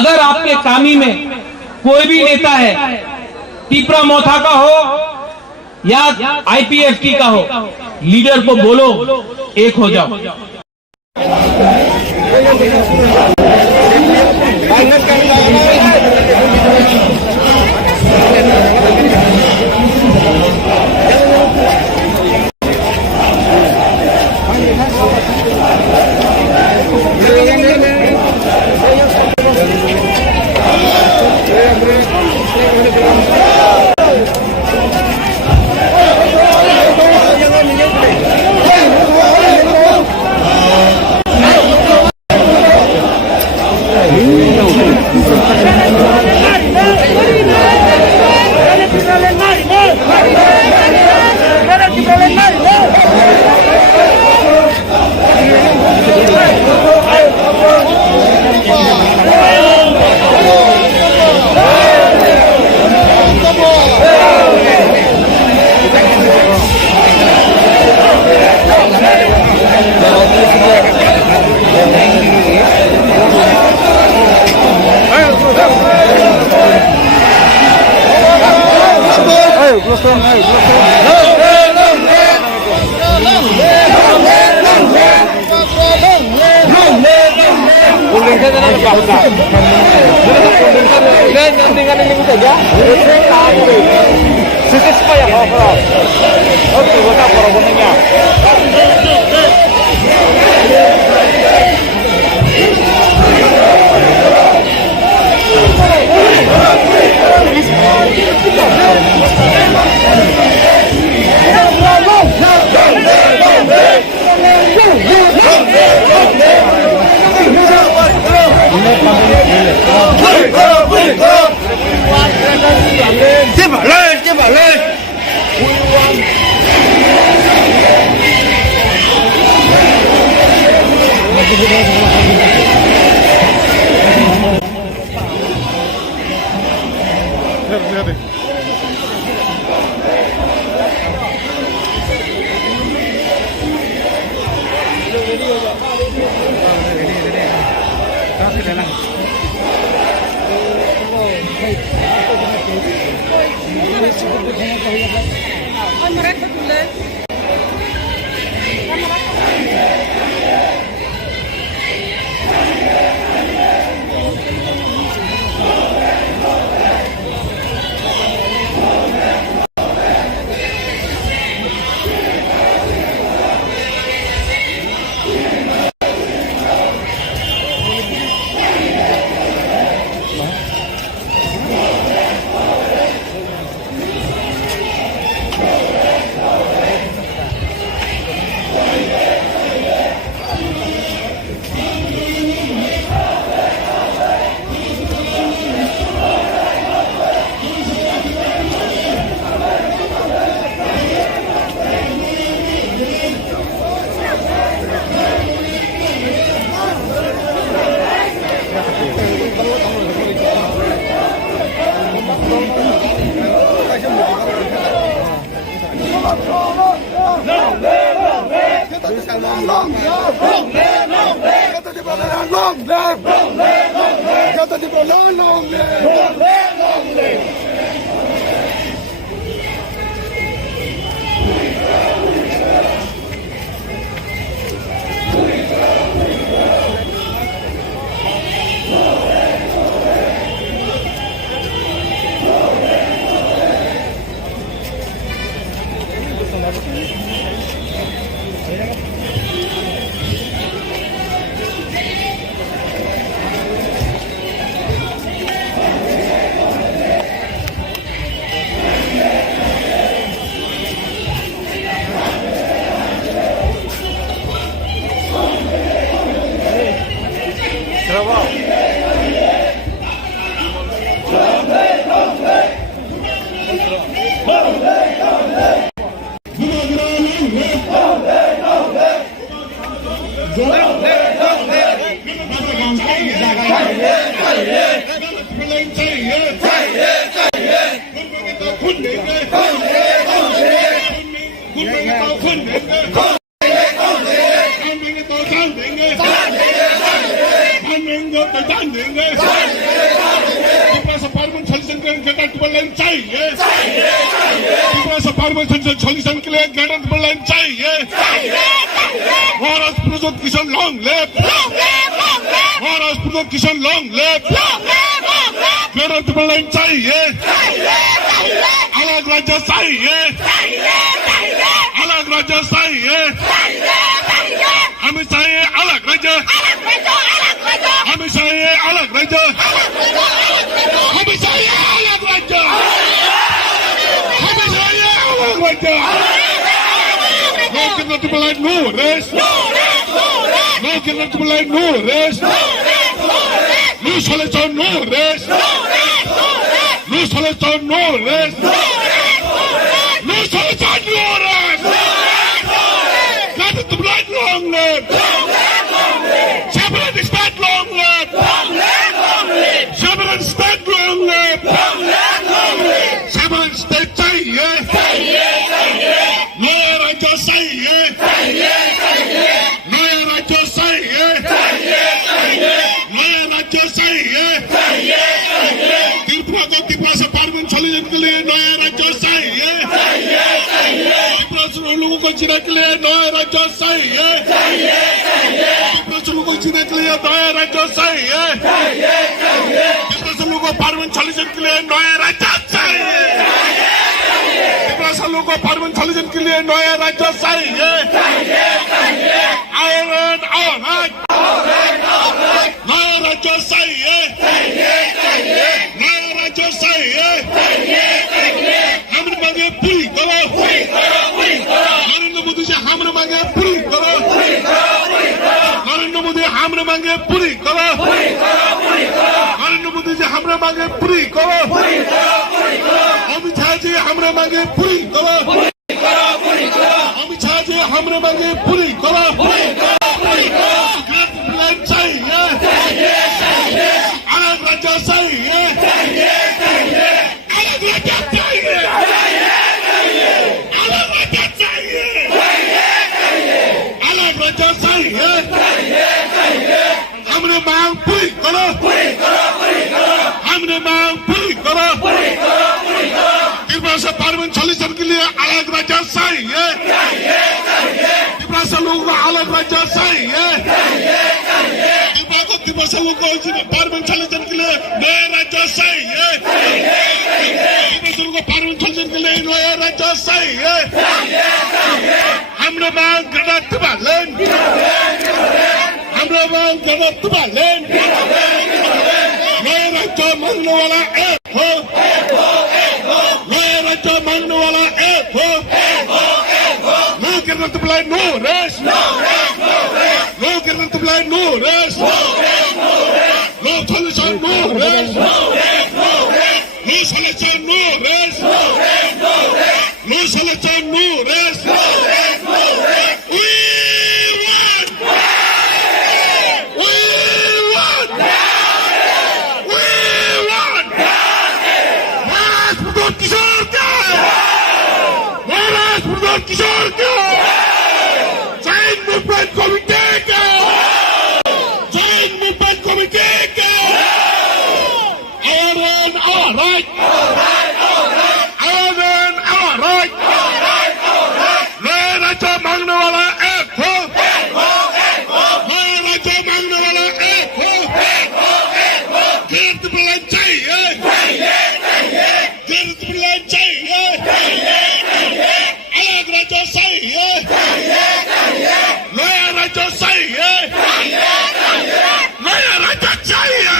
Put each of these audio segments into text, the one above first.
अगर आपके कामी में कोई भी नेता है, टिपरा मोथा का हो या आईपीएफटी का हो, लीडर को बोलो एक हो जाओ। लाइन चाहिए। त्रिपुरा पार्वती सॉल्यूशन के लिए गणतंत्र लाइन चाहिए। महाराष्ट्र प्रदेश किसान लॉन्ग लेफ्ट, महाराष्ट्र प्रदेश किसान लॉन्ग लेफ्ट, गणतंत्र लाइन चाहिए। अलग राज्य चाहिए, अलग राज्य चाहिए। हमें चाहिए अलग राज्य, हमें चाहिए अलग राज्य, हमें चाहिए अलग राज्य, हमें चाहिए अलग राज्य। No granatable line, no rest. No granatable line, no rest. No solution, no rest. No solution, no rest. No solution, no rest. Granatable line, long live. Separate state, long live. Separate state, long live. Separate state चाहिए। नया राज्य चाहिए, नया राज्य चाहिए, नया राज्य चाहिए। त्रिपुरा को त्रिपुरा से पार्वती सॉल्यूशन के लिए नया राज्य चाहिए। त्रिपुरा से लोगों को जीने के लिए नया राज्य चाहिए। त्रिपुरा से लोगों को जीने के लिए नया राज्य चाहिए। त्रिपुरा से लोगों को पार्वती सॉल्यूशन के लिए नया राज्य चाहिए। लोगों को पार्वती सॉल्यूशन के लिए नया राज्य चाहिए। नया राज्य चाहिए, नया राज्य चाहिए। हमने मांगे पूरी करो, नरेंद्र मोदी से हमने मांगे पूरी करो, नरेंद्र मोदी हमने मांगे पूरी करो, नरेंद्र मोदी से हमने मांगे पूरी करो। अमित शाह जी हमने मांगे पूरी करो, अमित शाह जी हमने मांगे पूरी करो। लाइन चाहिए, अलग राज्य चाहिए, अलग राज्य चाहिए, अलग राज्य चाहिए, अलग राज्य चाहिए। हमने मांग पूरी करो, हमने मांग पूरी करो। त्रिपुरा से पार्वती सॉल्यूशन के लिए अलग राज्य चाहिए। त्रिपुरा से लोगों को अलग राज्य चाहिए। त्रिपुरा से लोगों को पार्वती सॉल्यूशन के लिए नया राज्य चाहिए। त्रिपुरा से लोगों को पार्वती सॉल्यूशन के लिए नया राज्य चाहिए। हमने मांग गणतंत्र लाइन, हमने मांग गणतंत्र लाइन। नया राज्य मांगने वाला एक हो, नया राज्य मांगने वाला एक हो। No granatable line, no rest. No granatable line, no rest. No solution, no rest. No solution, no rest. No solution, no rest. We want. We want. We want. Maharashtra प्रदेश किसान का, महाराष्ट्र प्रदेश किसान का, जैन मूवमेंट कमिटी का, जैन मूवमेंट कमिटी का। Our right, our right. नया राज्य मांगने वाला एक हो, नया राज्य मांगने वाला एक हो। गणतंत्र लाइन चाहिए, गणतंत्र लाइन चाहिए, अलग राज्य चाहिए, नया राज्य चाहिए, नया राज्य चाहिए।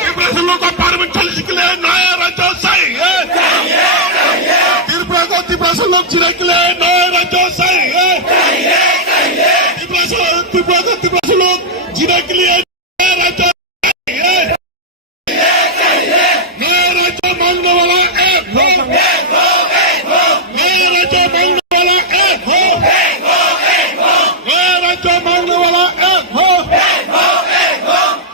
त्रिपुरा से लोगों को पार्वती सॉल्यूशन के लिए नया राज्य चाहिए। त्रिपुरा से लोग जीने के लिए नया राज्य चाहिए। त्रिपुरा से लोग जीने के लिए नया राज्य चाहिए। नया राज्य मांगने वाला एक हो, नया राज्य मांगने वाला एक हो, नया राज्य मांगने वाला एक हो।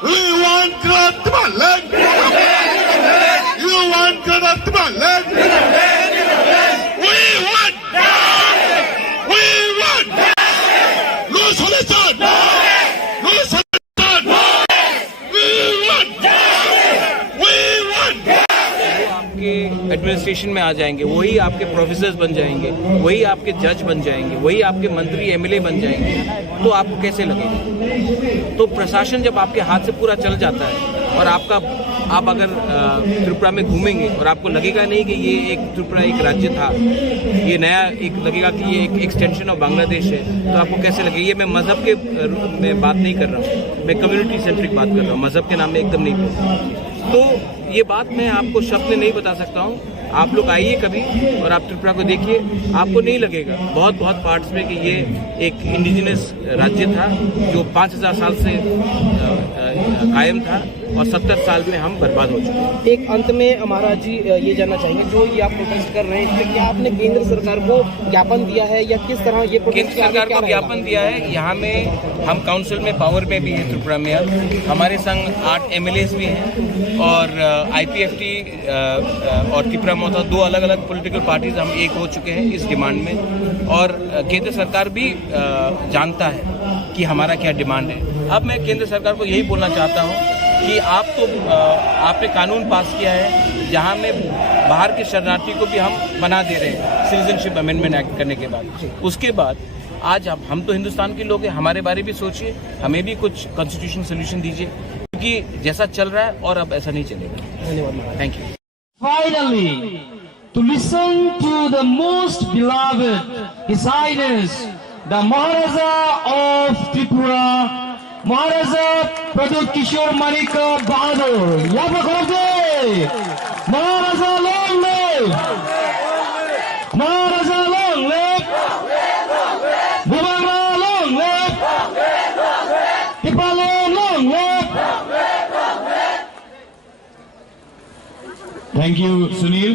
We want granatable land. You want granatable land. We want. No solution. No solution. We want. Administration में आ जाएंगे, वही आपके प्रोफेसर्स बन जाएंगे, वही आपके जज बन जाएंगे, वही आपके मंत्री एमएलए बन जाएंगे, तो आपको कैसे लगेगा? तो प्रशासन जब आपके हाथ से पूरा चल जाता है और आप अगर त्रिपुरा में घूमेंगे और आपको लगेगा नहीं कि ये एक त्रिपुरा एक राज्य था, ये नया एक लगेगा कि ये एक एक्सटेंशन ऑफ बांग्लादेश है, तो आपको कैसे लगेगा? ये मैं मज़हब के में बात नहीं कर रहा हूँ, मैं कम्युनिटी सेंट्रिक बात कर रहा हूँ, मज़हब के नाम में एकदम नहीं बोल रहा हूँ। तो ये बात मैं आपको शब्द में नहीं बता सकता हूँ। आप लोग आइए कभी और आप त्रिपुरा को देखिए, आपको नहीं लगेगा बहुत पार्ट्स में कि ये एक इंडिजिनस राज्य था जो 5000 साल से कायम था और 70 साल में हम बर्बाद हो चुके हैं। एक अंत में महाराज जी ये जानना चाहेंगे, जो ये आप प्रोटेस्ट कर रहे हैं इसमें क्या आपने केंद्र सरकार को ज्ञापन दिया है या किस तरह ये प्रोटेस्ट? केंद्र सरकार को ज्ञापन दिया है। यहाँ में हम काउंसिल में पावर में भी है त्रिपुरा में, अब हमारे संग 8 MLAs भी हैं और IPFT और त्रिपुरा मोथा 2 अलग पॉलिटिकल पार्टीज हम एक हो चुके हैं इस डिमांड में, और केंद्र सरकार भी जानता है कि हमारा क्या डिमांड है। अब मैं केंद्र सरकार को यही बोलना चाहता हूँ कि आपने कानून पास किया है जहाँ में बाहर के शरणार्थी को भी हम बना दे रहे हैं सिटीजनशिप अमेंडमेंट एक्ट करने के बाद। उसके बाद आज हम तो हिंदुस्तान के लोग हैं, हमारे बारे भी सोचिए, हमें भी कुछ कॉन्स्टिट्यूशन सोल्यूशन दीजिए, क्योंकि जैसा चल रहा है और अब ऐसा नहीं चलेगा। धन्यवाद। Thank you. Finally, to listen to the most beloved His Highness, the Maharaja of Tripura, Maharaja Pradut Kishore Manika Bahadur. Yapakode! Maharaja long live! Maharaja long live! Bubara long live! Tipale long live! Thank you, Sunil.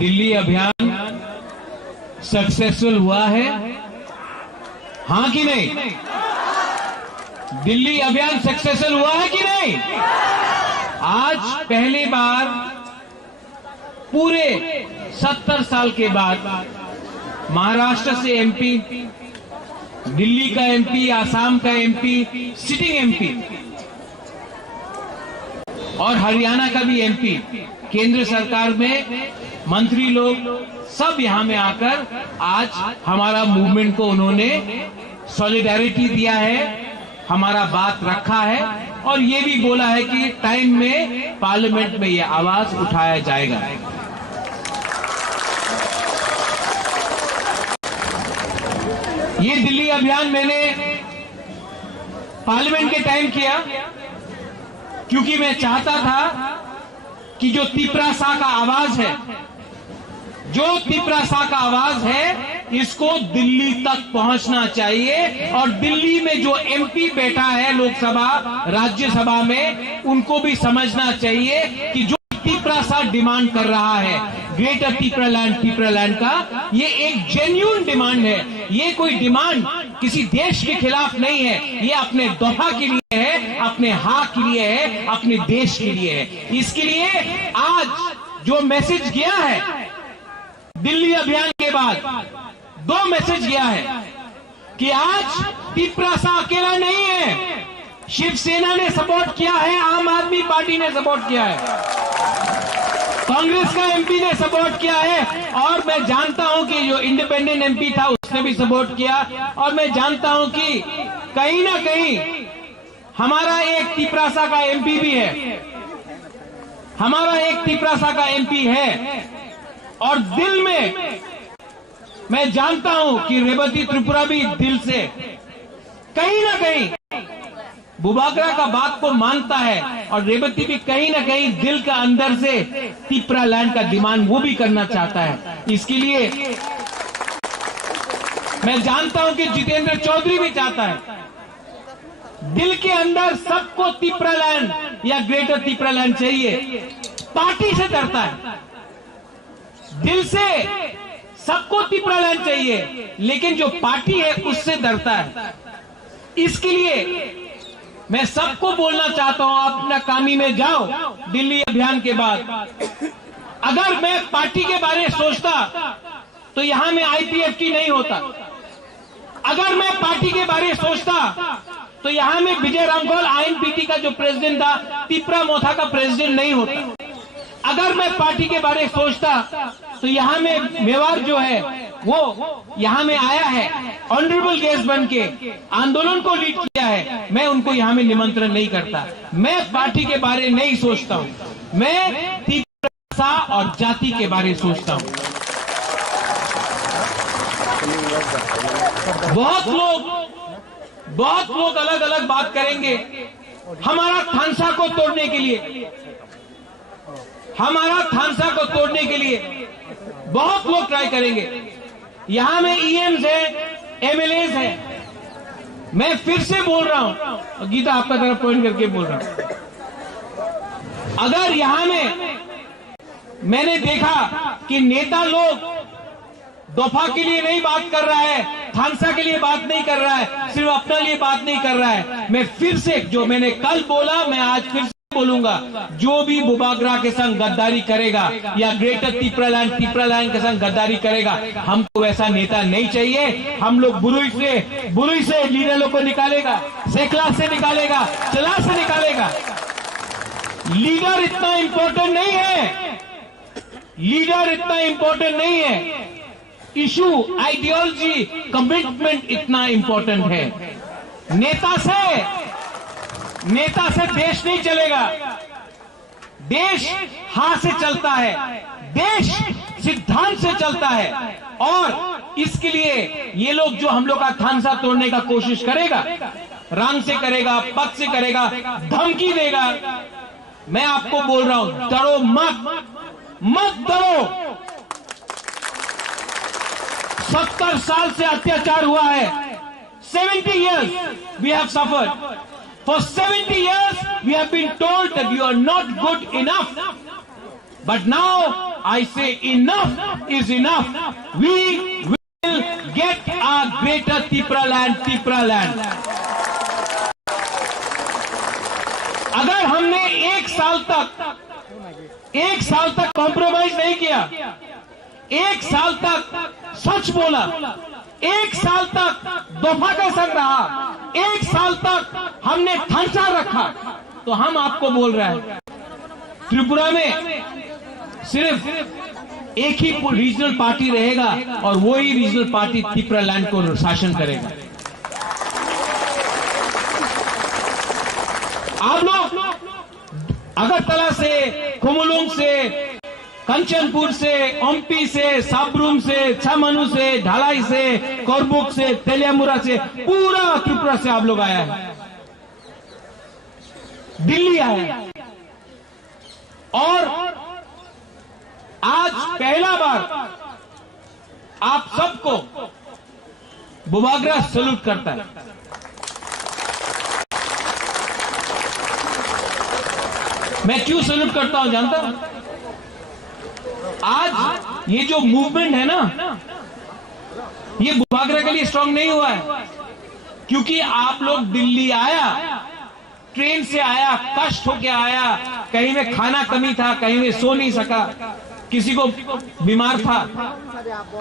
Delhi अभियान successful हुआ है, हाँ कि नहीं? दिल्ली अभियान successful हुआ है कि नहीं? आज पहली बार पूरे 70 साल के बाद महाराष्ट्र से MP, दिल्ली का MP, आसाम का MP, सिटिंग MP और हरियाणा का भी MP, केंद्र सरकार में मंत्री लोग सब यहां में आकर आज हमारा मूवमेंट को उन्होंने सॉलिडारिटी दिया है, हमारा बात रखा है और ये भी बोला है कि टाइम में पार्लियामेंट में ये आवाज उठाया जाएगा। ये दिल्ली अभियान मैंने पार्लियामेंट के टाइम किया क्योंकि मैं चाहता था कि जो तिपरासा का आवाज है, जो तिपरासा का आवाज है, इसको दिल्ली तक पहुंचना चाहिए और दिल्ली में जो MP बैठा है लोकसभा राज्यसभा में, उनको भी समझना चाहिए कि जो तिपरासा डिमांड कर रहा है ग्रेटर तिपरालैंड का, ये एक जेन्युइन डिमांड है। ये कोई डिमांड किसी देश के खिलाफ नहीं है, ये अपने दोहा के लिए है, अपने हाँ के लिए है, अपने देश के लिए है। इसके लिए आज जो मैसेज गया है दिल्ली अभियान के बाद, 2 मैसेज गया है कि आज तिपरासा अकेला नहीं है, शिवसेना ने सपोर्ट किया है, आम आदमी पार्टी ने सपोर्ट किया है, कांग्रेस का MP ने सपोर्ट किया है और मैं जानता हूं कि जो इंडिपेंडेंट MP था उसने भी सपोर्ट किया और मैं जानता हूं कि कहीं ना कहीं हमारा एक तिपरासा का MP भी है, हमारा एक तिपरासा का MP है और दिल में मैं जानता हूं कि रेवती त्रिपुरा भी दिल से कहीं ना कहीं बुबागरा का बात को मानता है और रेवती भी कहीं ना कहीं दिल का अंदर से तिपरालैंड का डिमांड वो भी करना चाहता है। इसके लिए मैं जानता हूं कि जितेंद्र चौधरी भी चाहता है, दिल के अंदर सबको तिपरालैंड या ग्रेटर तिपरालैंड चाहिए, पार्टी से डरता है, दिल से सबको तिपरालैंड चाहिए लेकिन जो पार्टी है उससे डरता है। इसके लिए मैं सबको बोलना चाहता हूं, आप अपना कामी में जाओ दिल्ली अभियान के बाद। अगर मैं पार्टी के बारे में सोचता तो यहां में IPFT नहीं होता, अगर मैं पार्टी के बारे में सोचता तो यहां में विजय रामघोल INPT का जो प्रेसिडेंट था, त्रिपुरा मोथा का प्रेसिडेंट नहीं होता। अगर मैं पार्टी के बारे में सोचता तो यहां में मेवाड़ जो है वो यहां में आया है, ऑनरेबल गेस्ट बन के आंदोलन को लीड किया है, मैं उनको यहां में निमंत्रण नहीं करता। मैं पार्टी के बारे में नहीं सोचता हूं, मैं तीव्रता और जाति के बारे में सोचता हूं। बहुत लोग अलग अलग बात करेंगे हमारा थानसा को तोड़ने के लिए, हमारा थानसा को तोड़ने के लिए बहुत लोग ट्राई करेंगे। यहां में ईएम्स है, एमएलएस है। मैं फिर से बोल रहा हूं, गीता आपका तरफ पॉइंट करके बोल रहा हूं, अगर यहां में मैंने देखा कि नेता लोग दफा के लिए नहीं बात कर रहा है, थानसा के लिए बात नहीं कर रहा है, सिर्फ अपने लिए बात नहीं कर रहा है, मैं फिर से जो मैंने कल बोला मैं आज फिर से बोलूंगा, जो भी बुबागरा के संग गद्दारी करेगा या ग्रेटर तिपरालैंड के संग गद्दारी करेगा, हमको वैसा नेता नहीं चाहिए। हम लोग बुरुई से लीडरों को निकालेगा, सेकला से निकालेगा, चला से निकालेगा। लीडर इतना इंपॉर्टेंट नहीं है, लीडर इतना इंपॉर्टेंट नहीं है, इशू आइडियोलॉजी कमिटमेंट इतना इंपॉर्टेंट है। नेता से देश नहीं चलेगा, देश हाथ से चलता है, देश सिद्धांत से चलता है। और इसके लिए ये लोग जो हम लोग का थानसा तोड़ने का कोशिश करेगा, रंग से करेगा, पद से करेगा, धमकी देगा, मैं आपको बोल रहा हूं, डरो मत डरो। 70 साल से अत्याचार हुआ है, 70 years we have suffered. For 70 years we have been told that you are not good enough. But now I say enough is enough. We will get our greater Tipraland. अगर हमने एक साल तक कॉम्प्रोमाइज नहीं किया, एक साल तक सच बोला, एक साल तक दफा का संग रहा, एक साल तक हमने थानसा रखा, तो हम आपको बोल रहे हैं त्रिपुरा में सिर्फ एक ही रीजनल पार्टी रहेगा और वही रीजनल पार्टी तिपरालैंड को शासन करेगा। आप लोग अगरतला से, कुमुलुंग से, कंचनपुर से, ओम्पी से, साबरूम से, छमनु से, ढलाई से, कोरबुक से, तेलियामुरा से, पूरा त्रिपुरा से आप लोग आया है, दिल्ली आया है। और आज पहला बार आप सबको बुबागरा सैल्यूट करता है। मैं क्यों सैल्यूट करता हूं जानता हूं? आज ये जो मूवमेंट है ना, ये बुबागरा के लिए स्ट्रांग नहीं हुआ है, क्योंकि आप लोग दिल्ली आया, ट्रेन से आया, कष्ट होके आया, कहीं में खाना कमी था, कहीं में सो नहीं सका, किसी को बीमार था,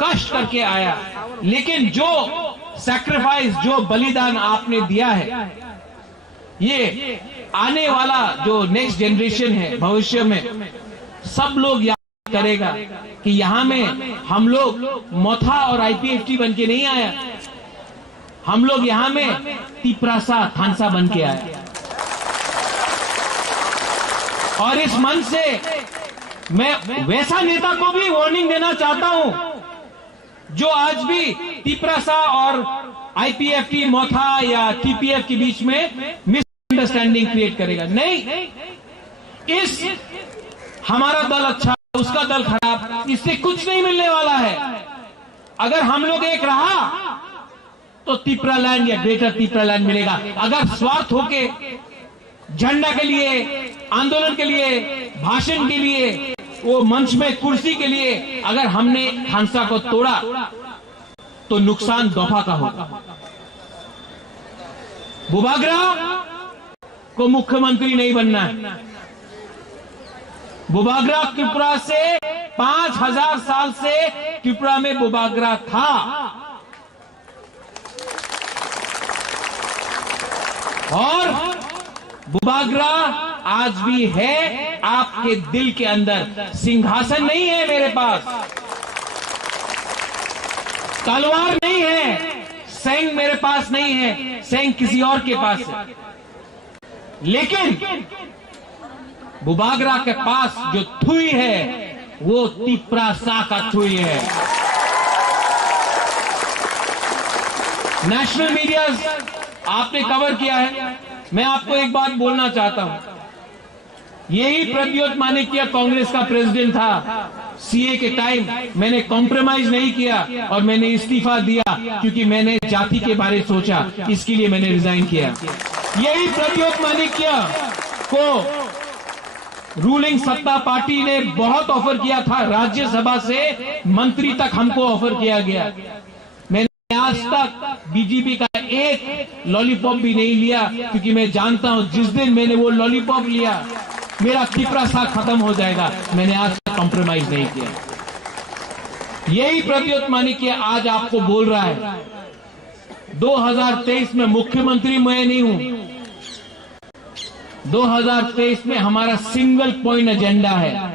कष्ट करके आया। लेकिन जो सैक्रिफाइस, जो बलिदान आपने दिया है, ये आने वाला जो नेक्स्ट जनरेशन है, भविष्य में सब लोग याद करेगा कि यहां में हम लोग मोथा और आईपीएफटी बन के नहीं आया, हम लोग यहां में तिपरासा थानसा बन के आए। और इस मंच से मैं वैसा नेता को भी वार्निंग देना चाहता हूं जो आज भी तिपरासा और आईपीएफटी, मोथा या टीपीएफ के बीच में मिसअंडरस्टैंडिंग क्रिएट करेगा। नहीं, इस हमारा दल अच्छा, उसका दल खराब, इससे कुछ नहीं मिलने वाला है। अगर हम लोग एक रहा तो तिपरालैंड या ग्रेटर तिपरालैंड मिलेगा। अगर स्वार्थ होके झंडा के लिए, आंदोलन के लिए, भाषण के लिए, वो मंच में कुर्सी के लिए अगर हमने थानसा को तोड़ा तो नुकसान दफा का होगा। बुबागरा को मुख्यमंत्री नहीं बनना है। बुबागरा त्रिपुरा से 5000 साल से त्रिपुरा में बुबागरा था। और बुबागरा आज भी है आपके दिल के अंदर। सिंहासन नहीं है मेरे पास, तलवार नहीं है, सेंग मेरे पास नहीं है, सेंग किसी और के पास है। लेकिन बुबागरा के पास जो थुई है वो तिप्रासा का थुई है। नेशनल मीडिया आपने कवर किया है। मैं आपको एक बात बोलना चाहता हूं, यही प्रद्योत मानिक्य कांग्रेस का प्रेसिडेंट था। सीए के टाइम मैंने कॉम्प्रोमाइज नहीं किया और मैंने इस्तीफा दिया क्योंकि मैंने जाति के बारे सोचा, इसके लिए मैंने रिजाइन किया। यही प्रद्योत मानिक्य को रूलिंग सत्ता पार्टी ने बहुत ऑफर किया था, राज्यसभा से मंत्री तक हमको ऑफर किया गया। मैंने आज तक बीजेपी का एक लॉलीपॉप भी नहीं लिया क्योंकि मैं जानता हूं जिस दिन मैंने वो लॉलीपॉप लिया मेरा तिप्रासा खत्म हो जाएगा। मैंने आज तक कॉम्प्रोमाइज नहीं किया। यही प्रद्योत मानिक्य आज आपको बोल रहा है 2023 में मुख्यमंत्री मैं नहीं हूं। 2023 में हमारा सिंगल पॉइंट एजेंडा है,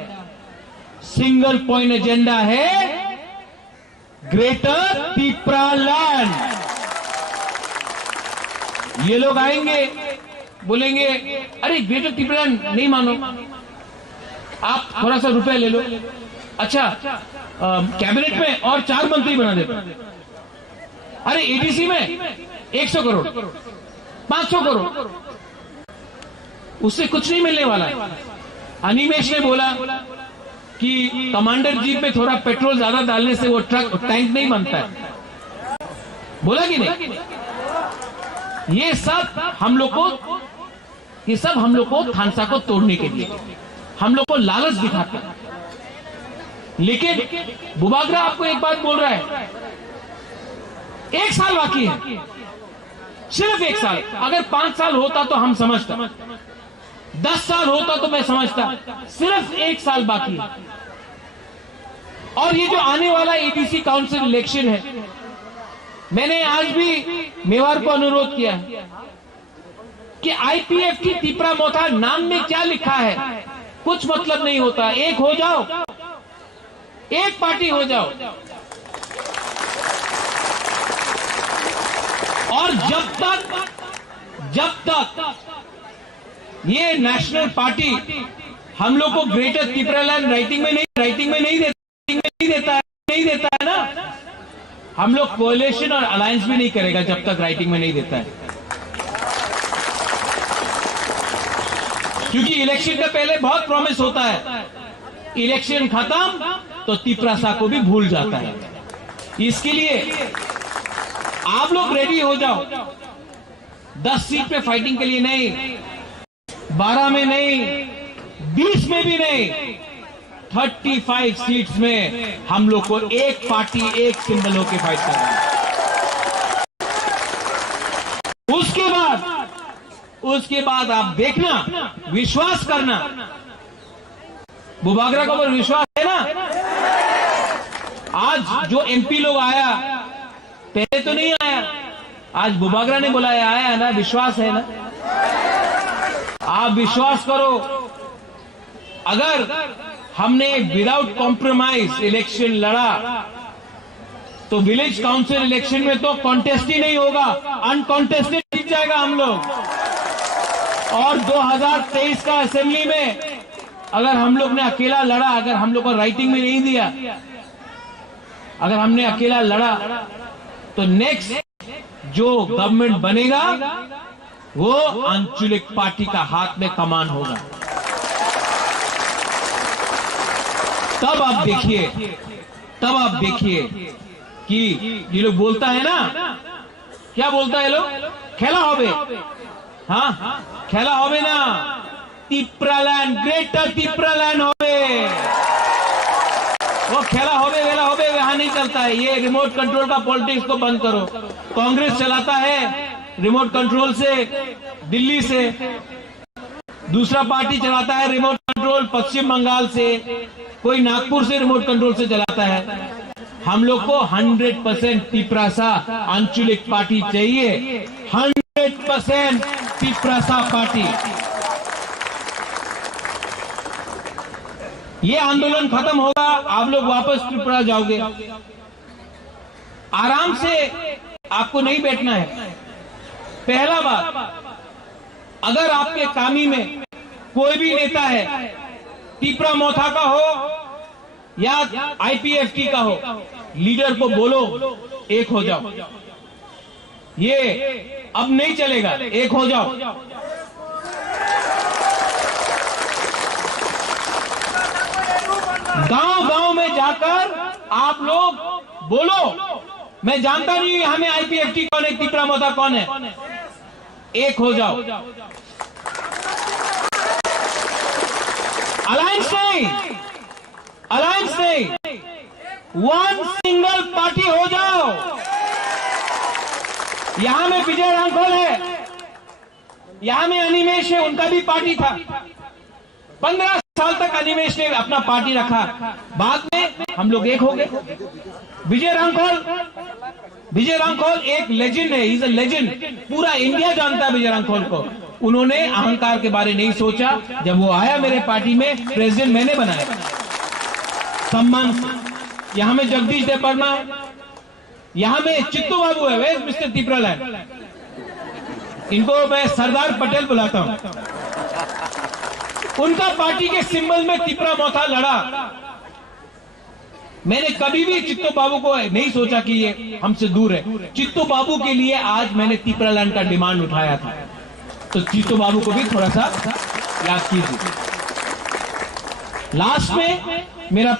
सिंगल पॉइंट एजेंडा है ग्रेटर तिप्रालैंड। ये लोग आएंगे बोलेंगे अरे ग्रेटर तिप्रालैंड नहीं मानो, आप थोड़ा सा रुपए ले लो, अच्छा कैबिनेट में और 4 मंत्री बना देते, अरे एडीसी में 100 करोड़ 500 करोड़, उससे कुछ नहीं मिलने वाला है। अनिमेश ने बोला कि कमांडर जीप में थोड़ा पेट्रोल ज्यादा डालने से वो टैंक नहीं बनता है, बोला कि नहीं? ये सब हम लोग को थानसा को तोड़ने के लिए हम लोग को लालच दिखाते हैं। लेकिन बुबागरा आपको एक बात बोल रहा है, 1 साल बाकी है, सिर्फ 1 साल। अगर 5 साल होता तो हम समझता, 10 साल होता तो मैं समझता, सिर्फ 1 साल बाकी है। और ये जो आने वाला एडीसी काउंसिल इलेक्शन है, मैंने आज भी मेवाड़ को अनुरोध किया कि आईपीएफ की तिप्रा मोथा नाम में क्या लिखा है, कुछ मतलब नहीं होता। एक हो जाओ, एक पार्टी हो जाओ। और जब तक ये नेशनल पार्टी हम लोग को ग्रेटर तिप्रालैंड राइटिंग में नहीं देता है ना, हम लोग कोएलिशन और अलायंस भी नहीं करेगा जब तक राइटिंग में नहीं देता है। क्योंकि इलेक्शन के पहले बहुत प्रॉमिस होता है, इलेक्शन खत्म तो तिप्रासा को भी भूल जाता है। इसके लिए आप लोग रेडी हो जाओ। 10 सीट पे फाइटिंग के लिए नहीं, 12 में नहीं, 20 में भी नहीं, 35 सीट्स में हम लोग को एक पार्टी एक सिंबल होकर फाइट करना है। उसके बाद आप देखना, विश्वास करना। बुबागरा को विश्वास है ना? आज जो एमपी लोग आया, पहले तो नहीं आया, आज बुबागरा ने बुलाया, आया है ना, विश्वास है ना? आप विश्वास करो, अगर हमने विदाउट कॉम्प्रोमाइज इलेक्शन लड़ा तो विलेज काउंसिल इलेक्शन में तो कॉन्टेस्ट ही नहीं होगा, अनकॉन्टेस्टेड जीत जाएगा हम लोग। और 2023 का असेंबली में अगर हम लोग ने अकेला लड़ा, अगर हम लोग को राइटिंग में नहीं दिया, अगर हमने अकेला लड़ा तो नेक्स्ट जो गवर्नमेंट बनेगा वो आंचलिक पार्टी का हाथ में कमान होगा। तब आप देखिए कि ये लोग बोलता है ना, क्या बोलता है लोग, खेला होबे, हाँ खेला होबे ना, तिप्रालैंड, ग्रेटर तिप्रालैंड होबे, वो खेला होबे वेला होबे वहां नहीं चलता है। ये रिमोट कंट्रोल का पॉलिटिक्स को बंद करो। कांग्रेस चलाता है रिमोट कंट्रोल से दिल्ली से, दूसरा पार्टी चलाता है रिमोट कंट्रोल पश्चिम बंगाल से, कोई नागपुर से रिमोट कंट्रोल से चलाता है। हम लोग को 100% तिप्रासा आंचलिक पार्टी चाहिए, 100% तिप्रासा पार्टी। ये आंदोलन खत्म होगा, आप लोग वापस त्रिपुरा जाओगे। आराम से आपको नहीं बैठना है। पहला बात, अगर आपके कामी में कोई भी नेता है, तिपरा मोथा का हो या आईपीएफटी का हो, लीडर को बोलो एक हो जाओ। ये अब नहीं चलेगा, एक हो जाओ। गांव गांव में जाकर आप लोग बोलो, मैं जानता नहीं हमें आईपीएफटी कौन है, तिपरा मोथा कौन है, एक हो जाओ। अलायंस नहीं, अलायंस नहीं, वन सिंगल पार्टी हो जाओ। यहां में विजय रांखोल है, यहां में अनिमेश है, उनका भी पार्टी था। 15 साल तक अनिमेश ने अपना पार्टी रखा, बाद में हम लोग एक हो गए। विजय रांखोल एक लेजेंड है, इज अ लेजेंड। पूरा इंडिया जानता है विजय रांखोल को। उन्होंने अहंकार के बारे नहीं सोचा। जब वो आया मेरे पार्टी में, प्रेसिडेंट मैंने बनाया सम्मान से। यहां में जगदीश देपरमा है, यहां में चित्तू बाबू है, वे मिस्टर तिपरालैंड, इनको मैं सरदार पटेल बुलाता हूं। उनका पार्टी के सिंबल में तिपरा मोथा लड़ा। मैंने कभी भी चित्तू बाबू को नहीं सोचा कि ये हमसे दूर है। चित्तू बाबू के लिए आज मैंने तिपरालैंड का डिमांड उठाया था, तो चित्तू बाबू को भी थोड़ा सा याद कीजिए। लास्ट में मेरा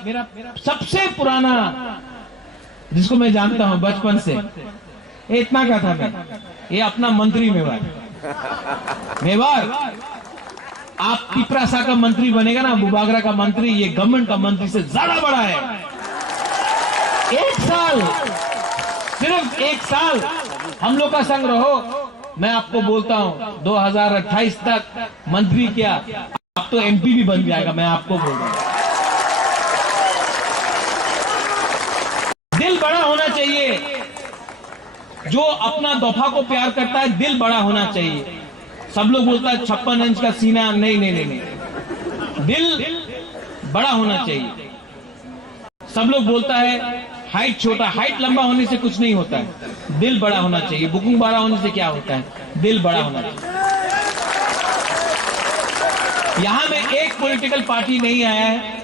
सबसे पुराना, जिसको मैं जानता हूं बचपन से, इतना का था मैं, ये अपना मंत्री मेवार। आप तिपरा सा का मंत्री बनेगा ना, बुबागरा का मंत्री, ये गवर्नमेंट का मंत्री से ज्यादा बड़ा है। एक साल, सिर्फ एक साल हम लोग का संग रहो। मैं आपको बोलता हूं 2028 तक मंत्री क्या, आप तो एमपी भी बन जाएगा, मैं आपको बोल रहा हूं। दिल बड़ा होना चाहिए। जो अपना दफा को प्यार करता है, दिल बड़ा होना चाहिए। सब लोग बोलता है 56 इंच का सीना, नहीं नहीं नहीं नहीं, दिल बड़ा होना चाहिए। सब लोग बोलता है हाइट छोटा, हाइट लंबा होने से कुछ नहीं होता है, दिल बड़ा होना चाहिए। बुकिंग बड़ा होने से क्या होता है, दिल बड़ा होना चाहिए। यहां में एक पॉलिटिकल पार्टी नहीं आया है,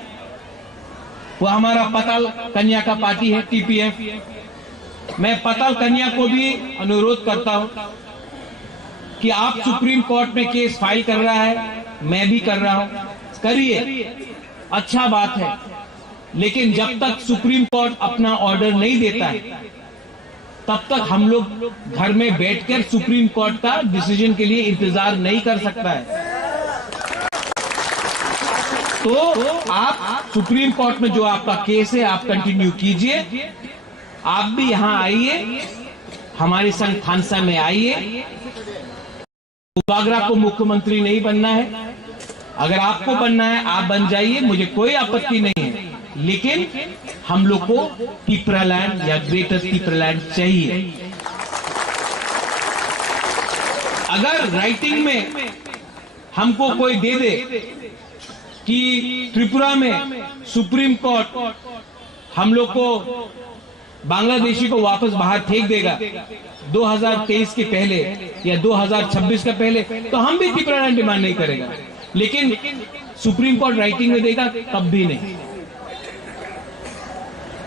वो हमारा पताल कन्या का पार्टी है, टीपीएफ। मैं पताल कन्या को भी अनुरोध करता हूं कि आप सुप्रीम कोर्ट में केस फाइल कर रहा है, मैं भी कर रहा हूं, करिए, अच्छा बात है। लेकिन जब तक सुप्रीम कोर्ट अपना ऑर्डर नहीं देता है, तब तक हम लोग घर में बैठकर सुप्रीम कोर्ट का डिसीजन के लिए इंतजार नहीं कर सकता है। तो आप सुप्रीम कोर्ट में जो आपका केस है, आप कंटिन्यू कीजिए। आप भी यहां आइए, हमारे संग थानसा में आइए। बुबागरा को मुख्यमंत्री नहीं बनना है, अगर आपको बनना है आप बन जाइए, मुझे कोई आपत्ति नहीं है। लेकिन हम लोग को तिपरालैंड या ग्रेटर तिपरालैंड चाहिए। अगर राइटिंग में हमको कोई दे दे कि त्रिपुरा में सुप्रीम कोर्ट हम लोग को, बांग्लादेशी को वापस बाहर फेंक देगा 2023 के पहले या 2026 के पहले, तो हम भी तिपरालैंड डिमांड नहीं करेगा। लेकिन सुप्रीम कोर्ट राइटिंग में देगा तब भी नहीं।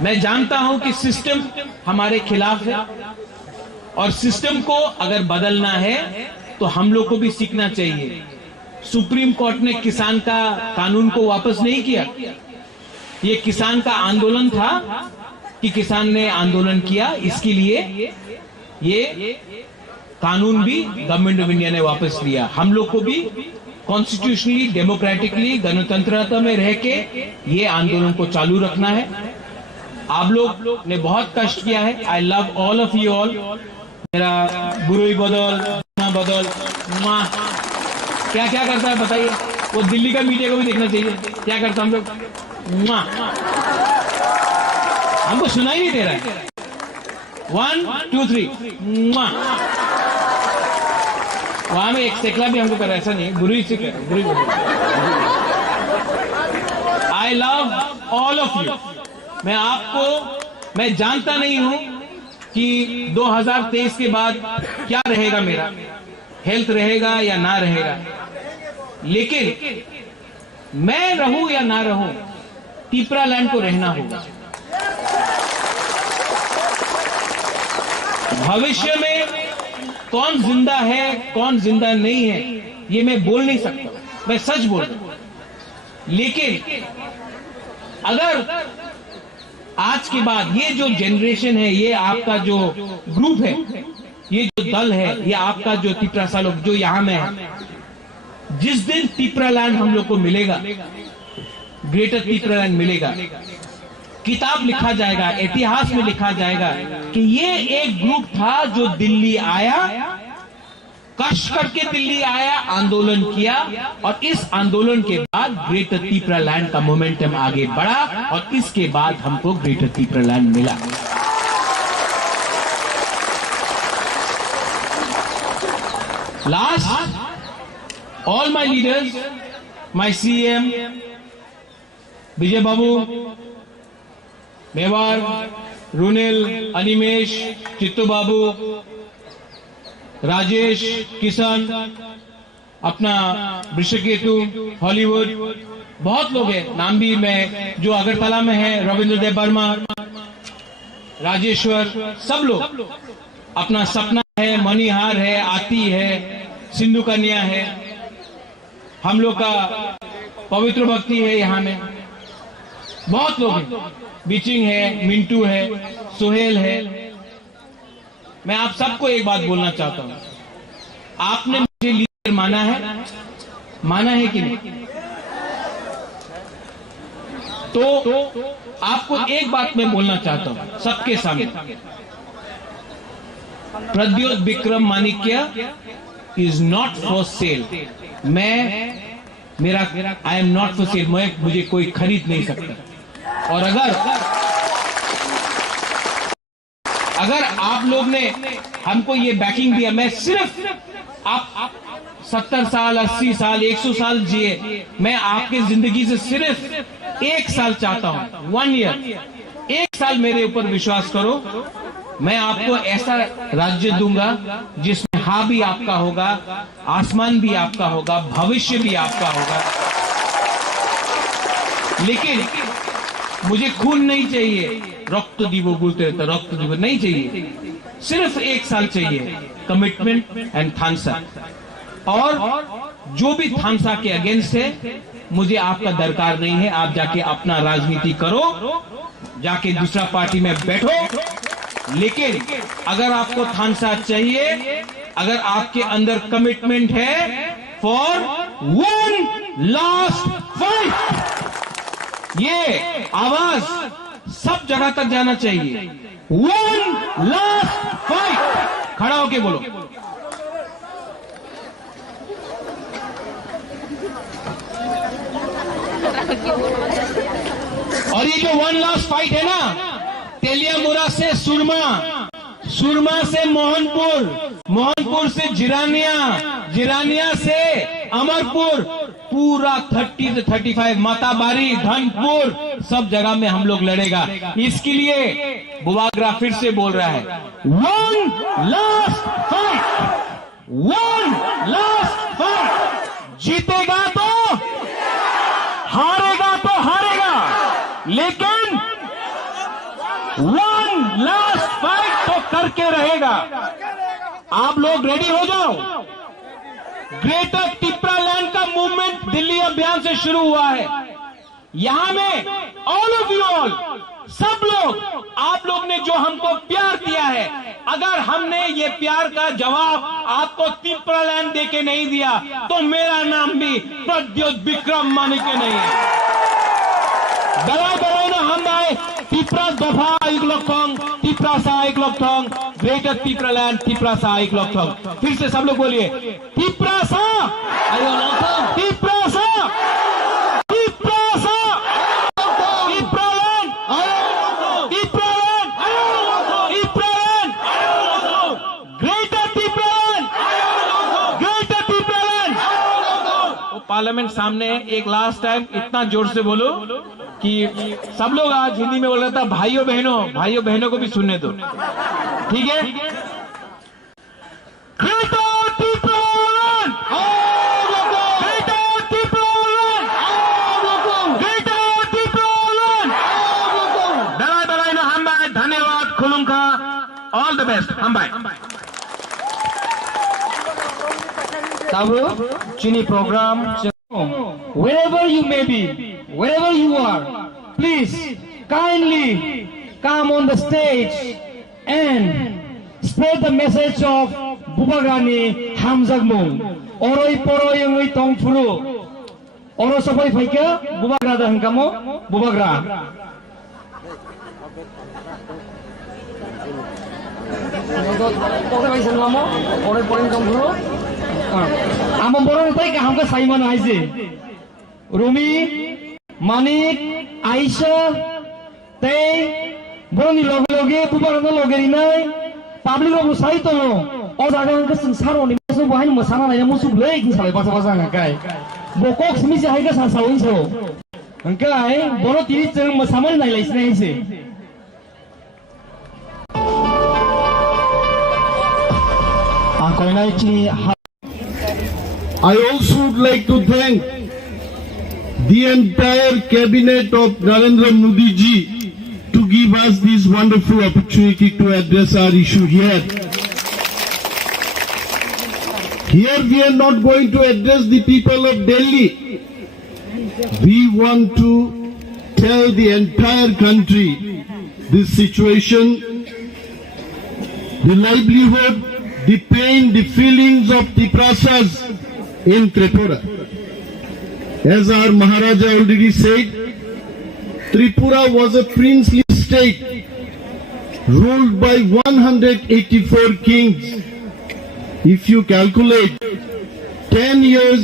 मैं जानता हूं कि सिस्टम हमारे खिलाफ है, और सिस्टम को अगर बदलना है तो हम लोग को भी सीखना चाहिए। सुप्रीम कोर्ट ने किसान का कानून को वापस नहीं किया। ये किसान का आंदोलन था कि किसान ने आंदोलन किया, इसके लिए ये कानून भी गवर्नमेंट ऑफ इंडिया ने वापस लिया। हम लोग को भी कॉन्स्टिट्यूशनली, डेमोक्रेटिकली, गणतंत्रता में रह के ये आंदोलन को चालू रखना है। आप लोग ने बहुत कष्ट किया है। I love all of you all. मेरा बुरुई बदल क्या क्या करता है बताइए। वो दिल्ली का मीडिया को भी देखना चाहिए क्या करता हम लोग। हमको सुनाई नहीं दे रहा है। 1 2 3 वहां में एक सेकला भी हमको कर रहा है, ऐसा नहीं, बुरी से कर, बुरी I love all of you. मैं जानता नहीं हूं कि 2023 के बाद क्या रहेगा, मेरा हेल्थ रहेगा या ना रहेगा, लेकिन मैं रहूं या ना रहूं, तिपरा लैंड को रहना होगा। भविष्य में कौन जिंदा है कौन जिंदा नहीं है ये मैं बोल नहीं सकता, मैं सच बोल रहा हूं। लेकिन अगर आज के बाद ये जो जनरेशन है, ये आपका जो ग्रुप है, ये जो दल है, ये आपका जो तिपरा लोग जो यहां में है, जिस दिन तिपरा लैंड हम लोग को मिलेगा, ग्रेटर तिपरा लैंड मिलेगा, किताब लिखा जाएगा, इतिहास में लिखा जाएगा कि ये एक ग्रुप था जो दिल्ली आया, कष्ट करके दिल्ली आया, आंदोलन किया, और इस आंदोलन के बाद ग्रेटर तिपरा लैंड का मोमेंटम आगे बढ़ा, और इसके बाद हमको ग्रेटर तिपरा लैंड मिला। Last, all my leaders, my CM, विजय बाबू, मेवाड़, रुनिल, अनिमेश, चित्तू बाबू, राजेश, किशन, अपना वृषकेतु, हॉलीवुड, बहुत लोग हैं, नाम भी मैं जो अगरतला में है, रविंद्र देव वर्मा, राजेश्वर, सब लोग, अपना सपना है, मणिहार है, आती है, सिंधु कन्या है, हम लोग का पवित्र भक्ति है, यहाँ में बहुत लोग हैं, बीचिंग है, मिंटू है, सुहेल है। मैं आप सबको एक बात बोलना चाहता हूं, आपने मुझे लीडर माना है कि नहीं? तो आपको एक बात मैं बोलना चाहता हूं सबके सामने, प्रद्योत विक्रम माणिक्य इज नॉट फॉर सेल। मेरा I am not for sale, मुझे कोई खरीद नहीं सकता। और अगर आप लोग ने हमको ये बैकिंग दिया, मैं सिर्फ आप 70 साल 80 साल 100 साल जिए, मैं आपके जिंदगी से सिर्फ 1 साल चाहता हूं, 1 ईयर, 1 साल मेरे ऊपर विश्वास करो, मैं आपको ऐसा राज्य दूंगा जिसमें हाँ भी आपका होगा, आसमान भी आपका होगा, भविष्य भी आपका होगा। लेकिन मुझे खून नहीं चाहिए, रक्त दीवो बोलते रहता, रक्त दीवो नहीं चाहिए, सिर्फ 1 साल चाहिए, कमिटमेंट एंड थानसा। और जो भी थानसा के अगेंस्ट है, मुझे आपका दरकार नहीं है, आप जाके अपना राजनीति करो, जाके दूसरा पार्टी में बैठो। लेकिन अगर आपको थानसा चाहिए, अगर आपके अंदर कमिटमेंट है फॉर 1 लास्ट फाइट, ये आवाज सब जगह तक जाना चाहिए, 1 लास्ट फाइट, खड़ा होके बोलो। और ये जो 1 लास्ट फाइट है ना, तेलियामुरा से सुरमा, सुरमा से मोहनपुर, मोहनपुर से जिरानिया, जिरानिया से अमरपुर, पूरा 30 से 35 माताबारी, धनपुर, सब जगह में हम लोग लड़ेगा। इसके लिए बुवाग्रा फिर से बोल रहा है, 1 लास्ट फाइट, 1 लास्ट फाइट। जीतेगा तो हारेगा तो हारेगा, लेकिन 1 लास्ट फाइट तो करके रहेगा। आप लोग रेडी हो जाओ। ग्रेटर तिपरा लैंड का मूवमेंट दिल्ली अभियान से शुरू हुआ है। यहां में ऑल ऑफ यू ऑल, सब लोग, आप लोग ने जो हमको प्यार दिया है, अगर हमने ये प्यार का जवाब आपको तिपरा लैंड देके नहीं दिया तो मेरा नाम भी प्रद्योत विक्रम माणिक्य नहीं है। बराबर ना हम आए तिपरा दफा एक लक्षण, तिपरा सा एक लक्षण, ग्रेटर तिपरा लैंड, तिपरा सा एक लक्षण। फिर से सब लोग बोलिए, तिपरा सा, तिपरा सा, तिपरा सा, Tipra land, Tipra land, Tipra land, greater Tipra land, greater Tipra land. Parliament सामने एक लास्ट टाइम इतना जोर से बोलो कि सब लोग आज हिंदी में बोल रहा था, भाइयों बहनों को भी सुनने दो, ठीक है? धन्यवाद खुलुंगा, ऑल द बेस्ट हम भाई Chini program. Wherever you may be, wherever you are, please kindly come on the stage and spread the message of Bubagrani Hamzagmung. Oroi poroi ngui tongfuru. Oro sabai faika Bubagra dah hangkamo Bubagra. আমার বড় তাই কাহামকে সাইমান আইছে রুমি মানিক আইসা তাই বড়নি লগে লগে বুবারনো লগেরি নাই public অবু সাইতো ও জায়গাকে সংসারনি মসু বহাই মসানা নাই মসু লই কি সালে বাসা বাসা গায় বকক সমিছে হাইকা সাসাউনছো अंकाय बড় 30 জন মসামাল নাই লাইছ নাইছে I also would like to thank the entire cabinet of Narendra Modi ji to give us this wonderful opportunity to address our issue here. Here we are not going to address the people of Delhi. We want to tell the entire country this situation, the livelihood, the pain, the feelings of the Tiprasas in Tripura. As our Maharaja already said, Tripura was a princely state ruled by 184 kings. If you calculate 10 years,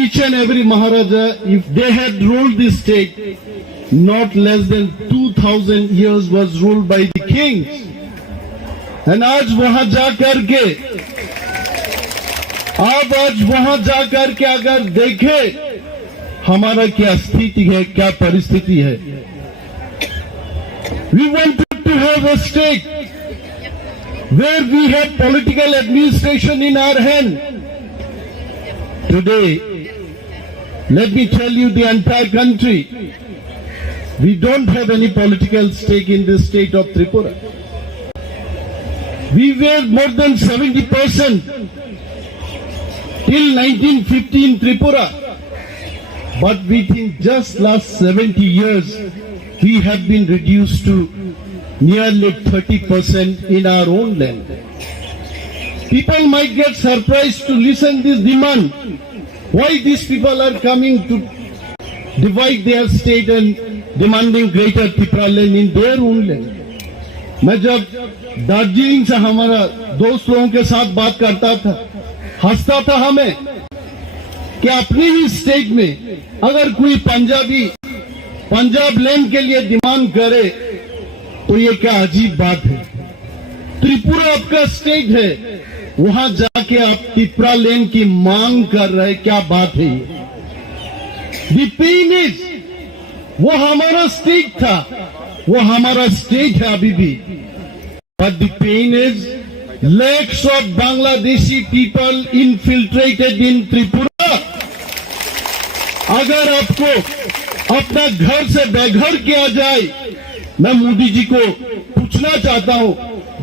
each and every Maharaja, if they had ruled this state, not less than 2000 years was ruled by the kings. And आज वहां जाकर के अगर देखे हमारा क्या स्थिति है, क्या परिस्थिति है. We wanted to have a state where we have political administration in our hand. Today, let me tell you the entire country, we don't have any political stake in this state of Tripura. We were more than 70% till 1950 in Tripura. But within just last 70 years, we have been reduced to nearly 30% in our own land. People might get surprised to listen this demand. Why these people are coming to divide their state and demanding greater Tripura land in their own land? मैं जब दार्जिलिंग से हमारा दोस्त लोगों के साथ बात करता था, हंसता था हमें कि अपने ही स्टेट में अगर कोई पंजाबी पंजाब लैंड के लिए डिमांड करे तो ये क्या अजीब बात है. त्रिपुरा आपका स्टेट है, वहां जाके आप त्रिपुरा लैंड की मांग कर रहे, क्या बात है ये. द पेन इज वो हमारा स्टेट था, वो हमारा स्टेट है अभी भी. But the pain is lakhs of Bangladeshi people infiltrated in Tripura. अगर आपको अपना घर से बेघर किया जाए, मैं मोदी जी को पूछना चाहता हूं,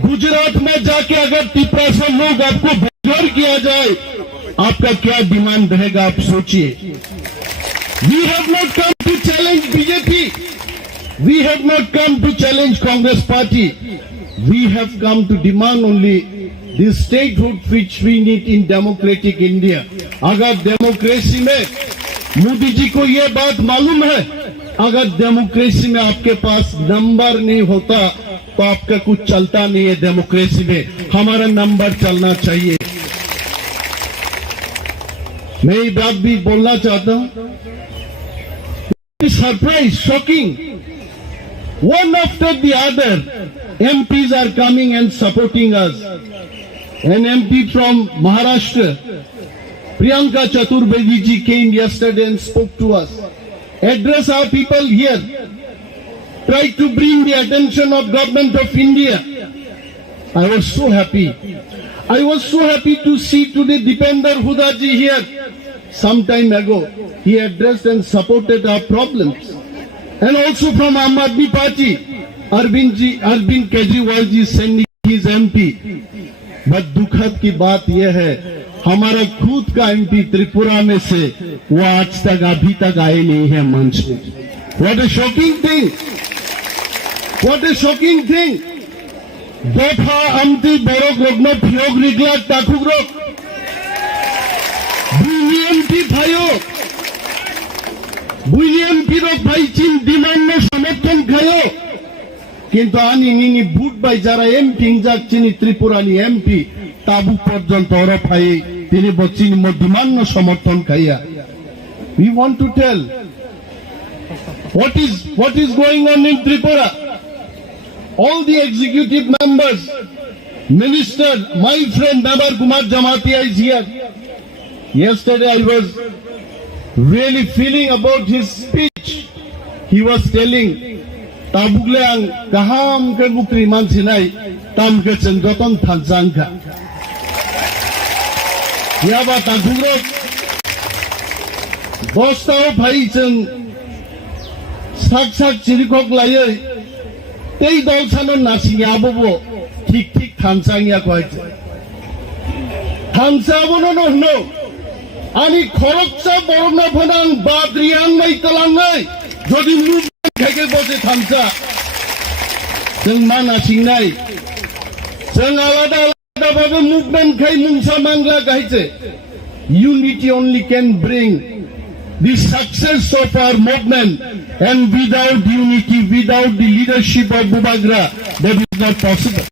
गुजरात में जाके अगर त्रिपुरा से लोग आपको बेघर किया जाए, आपका क्या डिमांड रहेगा, आप सोचिए. We have not come to challenge BJP. We have not come to challenge Congress party. We have come to demand only the statehood which we need in democratic India. अगर डेमोक्रेसी में मोदी जी को ये बात मालूम है, अगर डेमोक्रेसी में आपके पास नंबर नहीं होता तो आपका कुछ चलता नहीं है. डेमोक्रेसी में हमारा नंबर चलना चाहिए. मैं ये बात भी बोलना चाहता हूं. Surprise, shocking. One after the other, MPs are coming and supporting us. An MP from Maharashtra, Priyanka Chaturvedi ji came yesterday and spoke to us, address our people here, tried to bring the attention of Government of India. I was so happy. I was so happy to see today Dipender Huda ji here. Some time ago, he addressed and supported our problems. And also from Aam Aadmi Party, Arvind Kejriwal ji sending his MP. But दुखद की बात यह है, हमारा खुद का MP Tripura में से वो आज तक अभी तक आए नहीं है मंच में. What a shocking thing! What a shocking thing! Dopha amti borok rogno phiog riglat takugrok. BJP thayo. BJP rok bhai chin demand no samarthon khayo. কিন্তু আনি নিনি ভোট বাই যারা এমপি যাচ্ছেন ত্রিপুরানি এমপি তাবু পর্যন্ত ওরা ভাই তিনি বচ্চিন মধ্যমান্য সমর্থন খাইয়া. We want to tell what is going on in Tripura. All the executive members, minister, my friend Nabar Kumar Jamatia is here. Yesterday I was really feeling about his speech. He was telling tabugle ang kaham ke bukri man sinai tam ke cenggoton thansangka ya ba taguro dostao bhai cheng sak chirikok laye tei dolsano nasiya bobo ঠিক thansangya koite thansabono no ani khoroksa borna phanang badriang mai talangai jodi खाइके बसे थामसा जों माना सिंनाय जों आलादा आलादा भाबे movement खाइ मुंसा मांगला गाइसे. Unity only can bring the success of our movement, and without unity, without the leadership of Bubagra, that is not possible.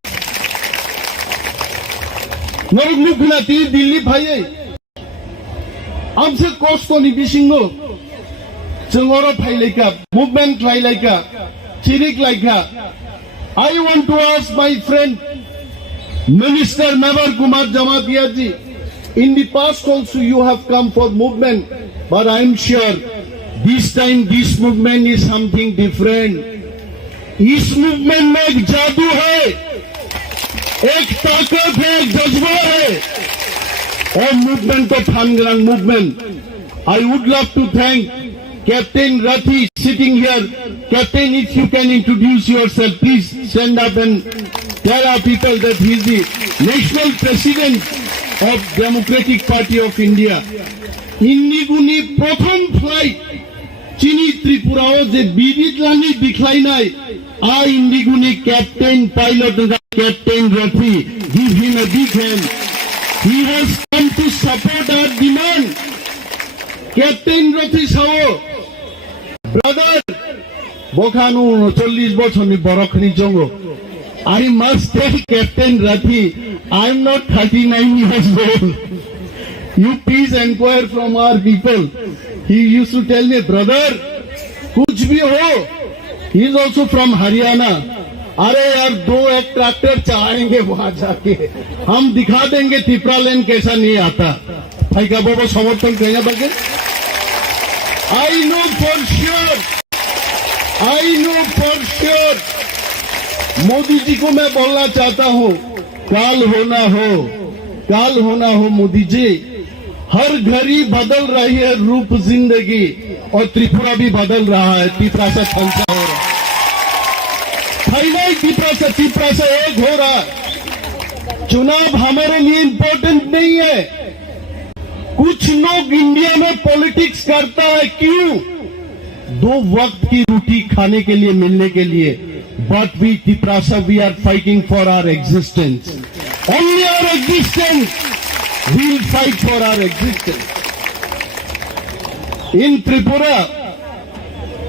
नरक मुखनाती दिल्ली भाइये हमसे कोस्टोनी बिसिंगो जोंगरो फाइलाइका movement फाइलाइका चिरिक लाइका. I want to ask my friend Minister Nabar Kumar Jamatia ji, in the past also you have come for movement, but I am sure this time this movement is something different. इस movement में एक जादू है, एक ताकत है, एक जज्बा है, और movement तो थानग्रांग movement. I would love to thank Captain Rathi sitting here. Captain, if you can introduce yourself, please stand up and tell our people that he is the national president of Democratic Party of India. Indiguni prothom flight Chini Tripurao je bidit lani diklai nai. Our Indiguni captain pilot Captain Rathi, give him a big hand. He has come to support our demand. Captain Rathi sao brother bokhanu 40 bochoni borokni jongo. I must tell Captain Rathi, I am not 39 years old. You please inquire from our people. He used to tell me, brother, kuch bhi ho. He is also from Haryana. अरे यार दो एक tractor चलाएंगे वहां जाके हम दिखा देंगे तिपरा लेन कैसा नहीं आता. भाई का बाबा समर्थन कहेंगे बगे. I know for sure Modi ji को मैं बोलना चाहता हूँ, काल होना हो मोदी जी. हर घड़ी बदल रही है रूप जिंदगी और त्रिपुरा भी बदल रहा है. त्रिपुरा से खंसा हो रहा है, त्रिपुरा से एक हो रहा है. चुनाव हमारे लिए इम्पोर्टेंट नहीं है. कुछ लोग इंडिया में पॉलिटिक्स करता है, क्यों? 2 वक्त की रोटी खाने के लिए, मिलने के लिए. But we Tiprasa, we are fighting for our existence. Only our existence. We'll fight for our existence. In Tripura,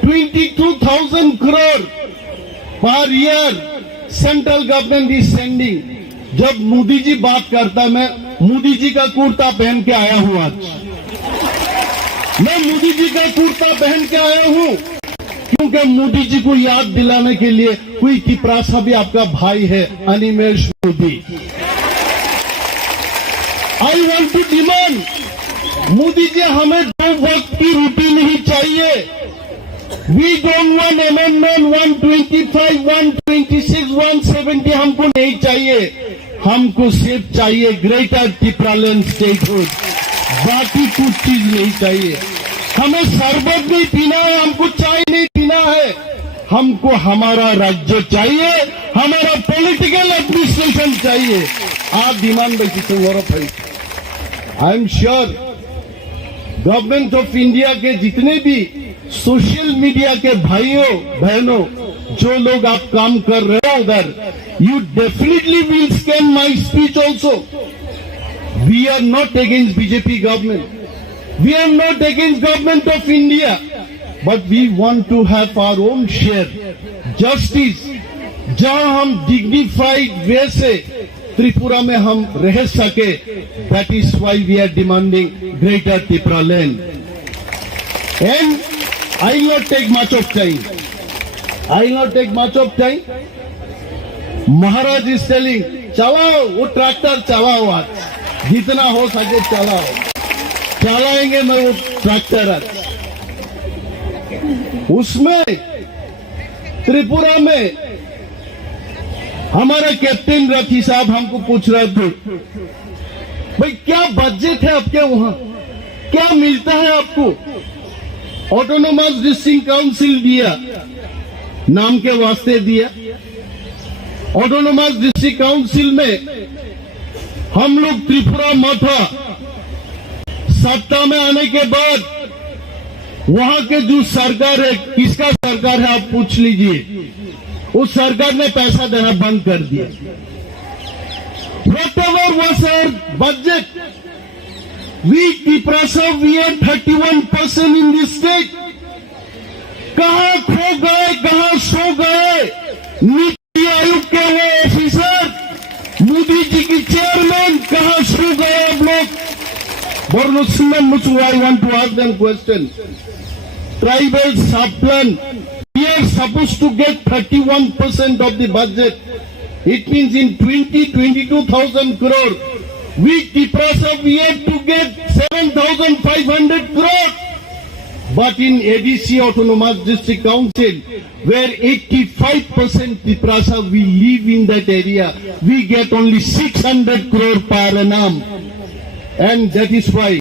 22,000 crore per year central government is sending. जब मोदी जी बात करता, मैं मोदी जी का कुर्ता पहन के आया हूं. आज मैं मोदी जी का कुर्ता पहन के आया हूं क्योंकि मोदी जी को याद दिलाने के लिए कोई तिपरासा भी आपका भाई है, Animesh Modi. I want to demand Modi ji हमें 2 वक्त की रोटी नहीं चाहिए। वी डोंट वांट अमेंडमेंट 125, 126, 170 हमको नहीं चाहिए। हमको सिर्फ चाहिए ग्रेटर टिपरालैंड स्टेटहुड, बाकी कुछ चीज नहीं चाहिए। हमें शरबत नहीं पीना है, हमको चाय नहीं पीना है, हमको हमारा राज्य चाहिए, हमारा पॉलिटिकल एडमिनिस्ट्रेशन चाहिए। आप डिमांड बैठी संगौरव भाई, I am sure government of India के जितने भी सोशल मीडिया के भाइयों बहनों, जो लोग आप काम कर रहे हो उधर, you definitely will scan my speech also. We are not against BJP government, we are not against government of India, but we want to have our own share justice, जहां हम dignified वे से त्रिपुरा में हम रह सके। That is why we are demanding greater Tripura land. And I will not take much of time. I will not take much of time. Maharaj is telling, चलाओ वो tractor चलाओ, आज जितना हो सके चलाओ, चलाएंगे मैं वो ट्रैक्टर। उसमें त्रिपुरा में हमारा कैप्टन रथी साहब हमको पूछ रहे थे, भाई क्या बजट है आपके वहां, क्या मिलता है आपको? ऑटोनोमस डिस्ट्रिक्ट काउंसिल दिया, नाम के वास्ते दिया। ऑटोनोमस डिस्ट्रिक्ट काउंसिल में हम लोग त्रिपुरा मथा सत्ता में आने के बाद वहां के जो सरकार है, किसका सरकार है आप पूछ लीजिए, उस सरकार ने पैसा देना बंद कर दिया। Whatever was our budget, we Tripura we are 31% in this state. कहां खो गए, कहां सो गए? नीति आयोग के वो ऑफिसर, मोदी जी की चेयरमैन, कहां सो गए आप लोग? I want to ask them question. Tribal sub-plan, we are supposed to get 31% of the budget. It means in 22,000 crore. We Tripura we have to get 7,500 crore. But in ADC Autonomous District Council, where 85% Tripura we live in that area, we get only 600 crore per annum. And that is why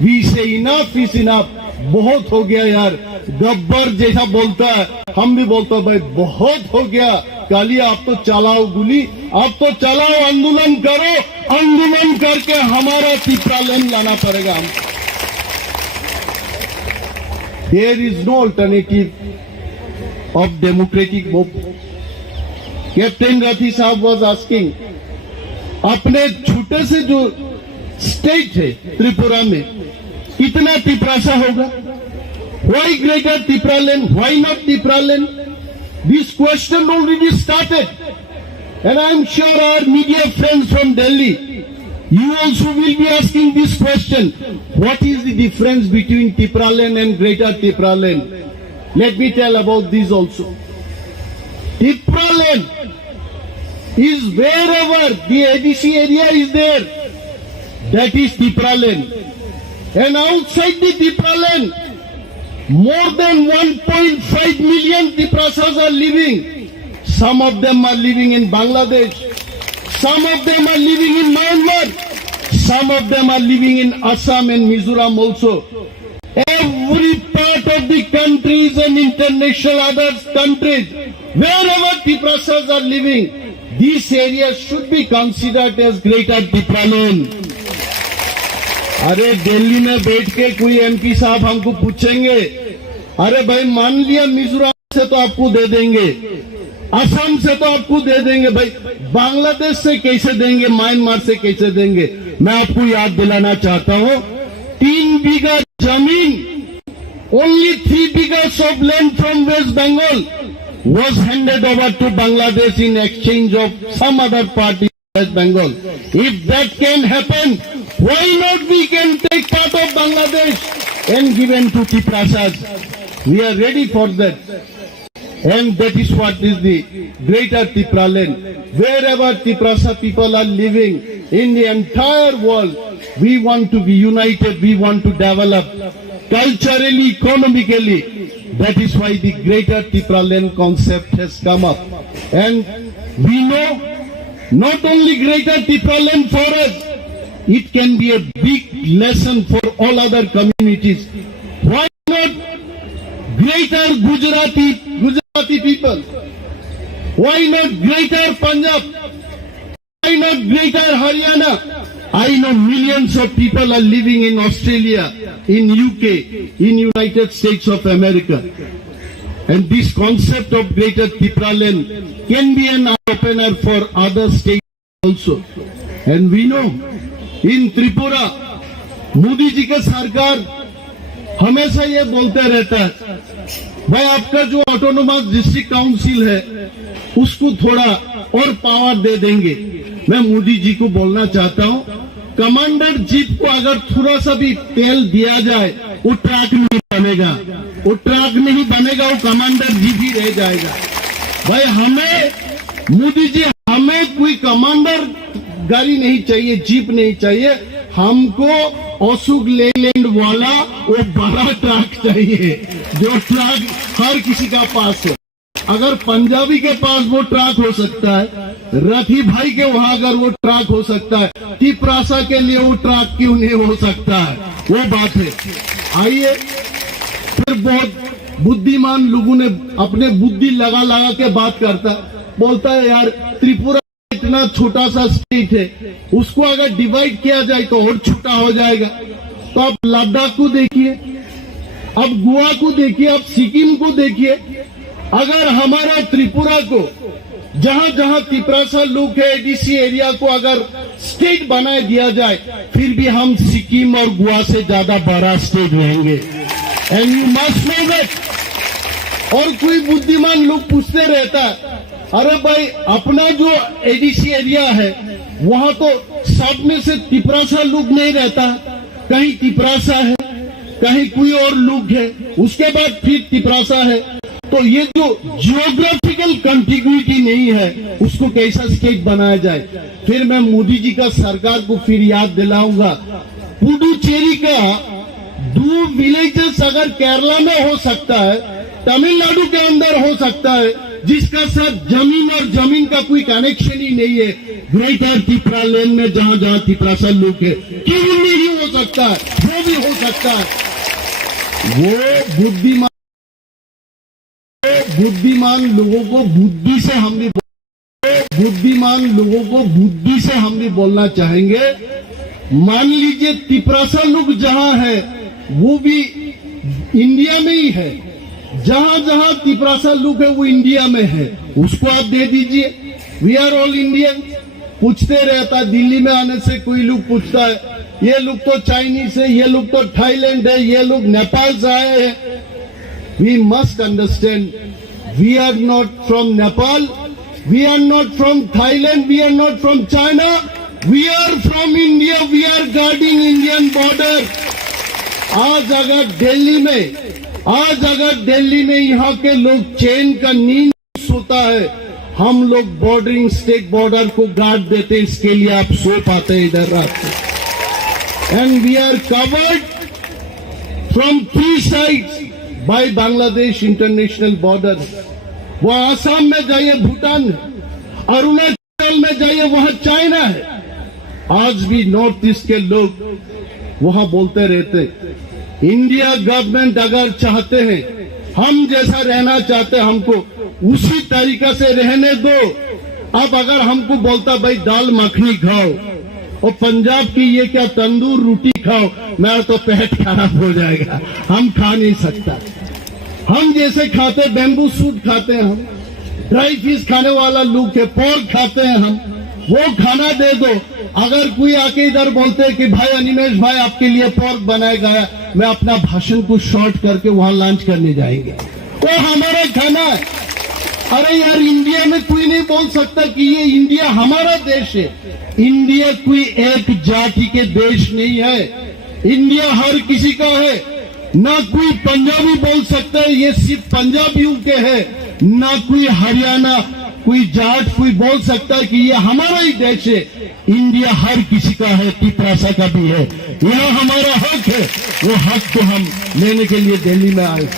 we say enough is enough. बहुत हो गया यार, गब्बर जैसा बोलता है, हम भी बोलते हैं भाई बहुत हो गया। कालिया आप तो चलाओ गोली, आप तो चलाओ, आंदोलन करो, आंदोलन करके हमारा त्रिपुरा लैंड लाना पड़ेगा हम। There is no alternative of democratic movement. Captain Rathi साहब was asking, अपने छोटे से जो स्टेट है त्रिपुरा में, कितना त्रिपुरा होगा? Why greater Tripura land? Why not Tripura land? This question already started, and I am sure our media friends from Delhi, you also will be asking this question: what is the difference between Tripura land and greater Tripura land? Let me tell about this also. Tripura land is wherever the ADC area is there. That is Tripura land. And outside the Tripura land, more than 1.5 million Tripuras are living. Some of them are living in Bangladesh. Some of them are living in Myanmar. Some of them are living in Assam and Mizoram also. Every part of the countries and international other countries, wherever Tripuras are living, these areas should be considered as greater Tripura land. अरे दिल्ली में बैठ के कोई MP साहब हमको पूछेंगे, अरे भाई मान लिया मिजोरम से तो आपको दे देंगे, असम से तो आपको दे देंगे, भाई बांग्लादेश से कैसे देंगे, म्यांमार से कैसे देंगे? मैं आपको याद दिलाना चाहता हूं, 3 बीघा जमीन, only 3 बीघाs of land from West Bengal was handed over to Bangladesh in exchange of some other party in West Bengal. If that can happen, why not we can take part of Bangladesh and given to Tripuras? We are ready for that. And that is what is the greater Tripura land. Wherever Tripura people are living, in the entire world. We want to be united, we want to develop culturally, economically. That is why the Greater Tipraland concept has come up. And we know not only Greater Tipraland for us, it can be a big lesson for all other communities. Why not Greater Gujarati people? Why not Greater Punjab? Why not Greater Haryana? I know millions of people are living in Australia, in UK, in United States of America. And this concept of Greater Tipraland can be an eye-opener for other states also. And we know, in Tripura, Modi ji का सरकार हमेशा ये बोलते रहता है, भाई आपका जो ऑटोनोमस डिस्ट्रिक्ट काउंसिल है उसको थोड़ा और पावर दे देंगे। मैं मोदी जी को बोलना चाहता हूं, कमांडर जीप को अगर थोड़ा सा भी तेल दिया जाए वो ट्रक नहीं बनेगा, वो ट्रक नहीं बनेगा, वो कमांडर जीप ही रह जाएगा। भाई हमें मोदी जी, हमें कोई कमांडर गाड़ी नहीं चाहिए, जीप नहीं चाहिए, हमको अशोक लेलैंड वाला वो बड़ा ट्रक चाहिए जो ट्रक हर किसी का पास है। अगर पंजाबी के पास वो ट्रक हो सकता है, रथी भाई के वहां अगर वो ट्रक हो सकता है, तिपरासा के लिए वो ट्रक क्यों नहीं हो सकता है? वो बात है। आइए, फिर बहुत बुद्धिमान लोगों ने अपने बुद्धि लगा लगा के बात करता है, बोलता है यार त्रिपुरा इतना छोटा सा स्टेट है, उसको अगर डिवाइड किया जाए तो और छोटा हो जाएगा। तो आप लद्दाख को देखिए, अब गोवा को देखिए, अब सिक्किम को देखिए। अगर हमारा त्रिपुरा को जहां जहां तिपरासा लोग है, एडीसी एरिया को अगर स्टेट बना दिया जाए, फिर भी हम सिक्किम और गोवा से ज्यादा बड़ा स्टेट रहेंगे। And you must know that. और कोई बुद्धिमान लोग पूछते रहता है, अरे भाई अपना जो एडीसी एरिया है वहां तो सब में से तिपरासा लोग नहीं रहता, कहीं तिपरासा है, कहीं कोई और लोग है, उसके बाद फिर तिपरासा है। तो ये जो जियोग्राफिकल कंटिग्यूटी नहीं है उसको कैसा स्टेट बनाया जाए? फिर मैं मोदी जी का सरकार को फिर याद दिलाऊंगा, पुडुचेरी का 2 विलेजेस अगर केरला में हो सकता है, तमिलनाडु के अंदर हो सकता है, जिसका साथ जमीन और जमीन का कोई कनेक्शन ही नहीं है, ग्रेटर तिपरालैंड में जहां जहां तिपरासा लोग है, क्यों नहीं हो सकता है? वो भी हो सकता है। वो बुद्धिमान लोगों को बुद्धि से हम भी बोलना चाहेंगे। मान लीजिए तिपरासा लोग जहां है वो भी इंडिया में ही है, जहां जहां तिपरासा लोग है वो इंडिया में है, उसको आप दे दीजिए। We are all Indian. पूछते रहता, दिल्ली में आने से कोई लोग पूछता है, ये लोग तो चाइनीज है, ये लोग तो थाईलैंड है, ये लोग नेपाल से आए हैं। We must understand, we are not from Nepal, we are not from Thailand, we are not from China, we are from India, we are guarding Indian border। आज अगर दिल्ली में यहाँ के लोग चैन का नींद सोता है, हम लोग बॉर्डरिंग स्टेट बॉर्डर को गार्ड देते, इसके लिए आप सो पाते हैं इधर रात को। And we are covered from 3 sides by Bangladesh international border. वो आसाम में जाइए भूटान है, अरुणाचल में जाइए वहां चाइना है। आज भी नॉर्थ ईस्ट के लोग वहां बोलते रहते, इंडिया गवर्नमेंट अगर चाहते हैं, हम जैसा रहना चाहते हैं, हमको उसी तरीका से रहने दो। अब अगर हमको बोलता भाई दाल मखनी खाओ और पंजाब की ये क्या तंदूर रोटी खाओ, मेरा तो पेट खराब हो जाएगा, हम खा नहीं सकता। हम जैसे खाते बैम्बू सूट खाते हैं, हम ड्राई फिश खाने वाला लोग है, पोर्क खाते हैं हम, वो खाना दे दो। अगर कोई आके इधर बोलते हैं कि भाई अनिमेश भाई आपके लिए पोर्क बनाया गया, मैं अपना भाषण को शॉर्ट करके वहां लंच करने जाएंगे, वो हमारा खाना है। अरे यार, इंडिया में कोई नहीं बोल सकता कि ये इंडिया हमारा देश है। इंडिया कोई एक जाति के देश नहीं है, इंडिया हर किसी का है। ना कोई पंजाबी बोल सकता है ये सिर्फ पंजाबियों के है, ना कोई हरियाणा, कोई जाट कोई बोल सकता है कि ये हमारा ही देश है। इंडिया हर किसी का है, तिपरासा का भी है। यहाँ हमारा हक है, वो हक को हम लेने के लिए दिल्ली में आए।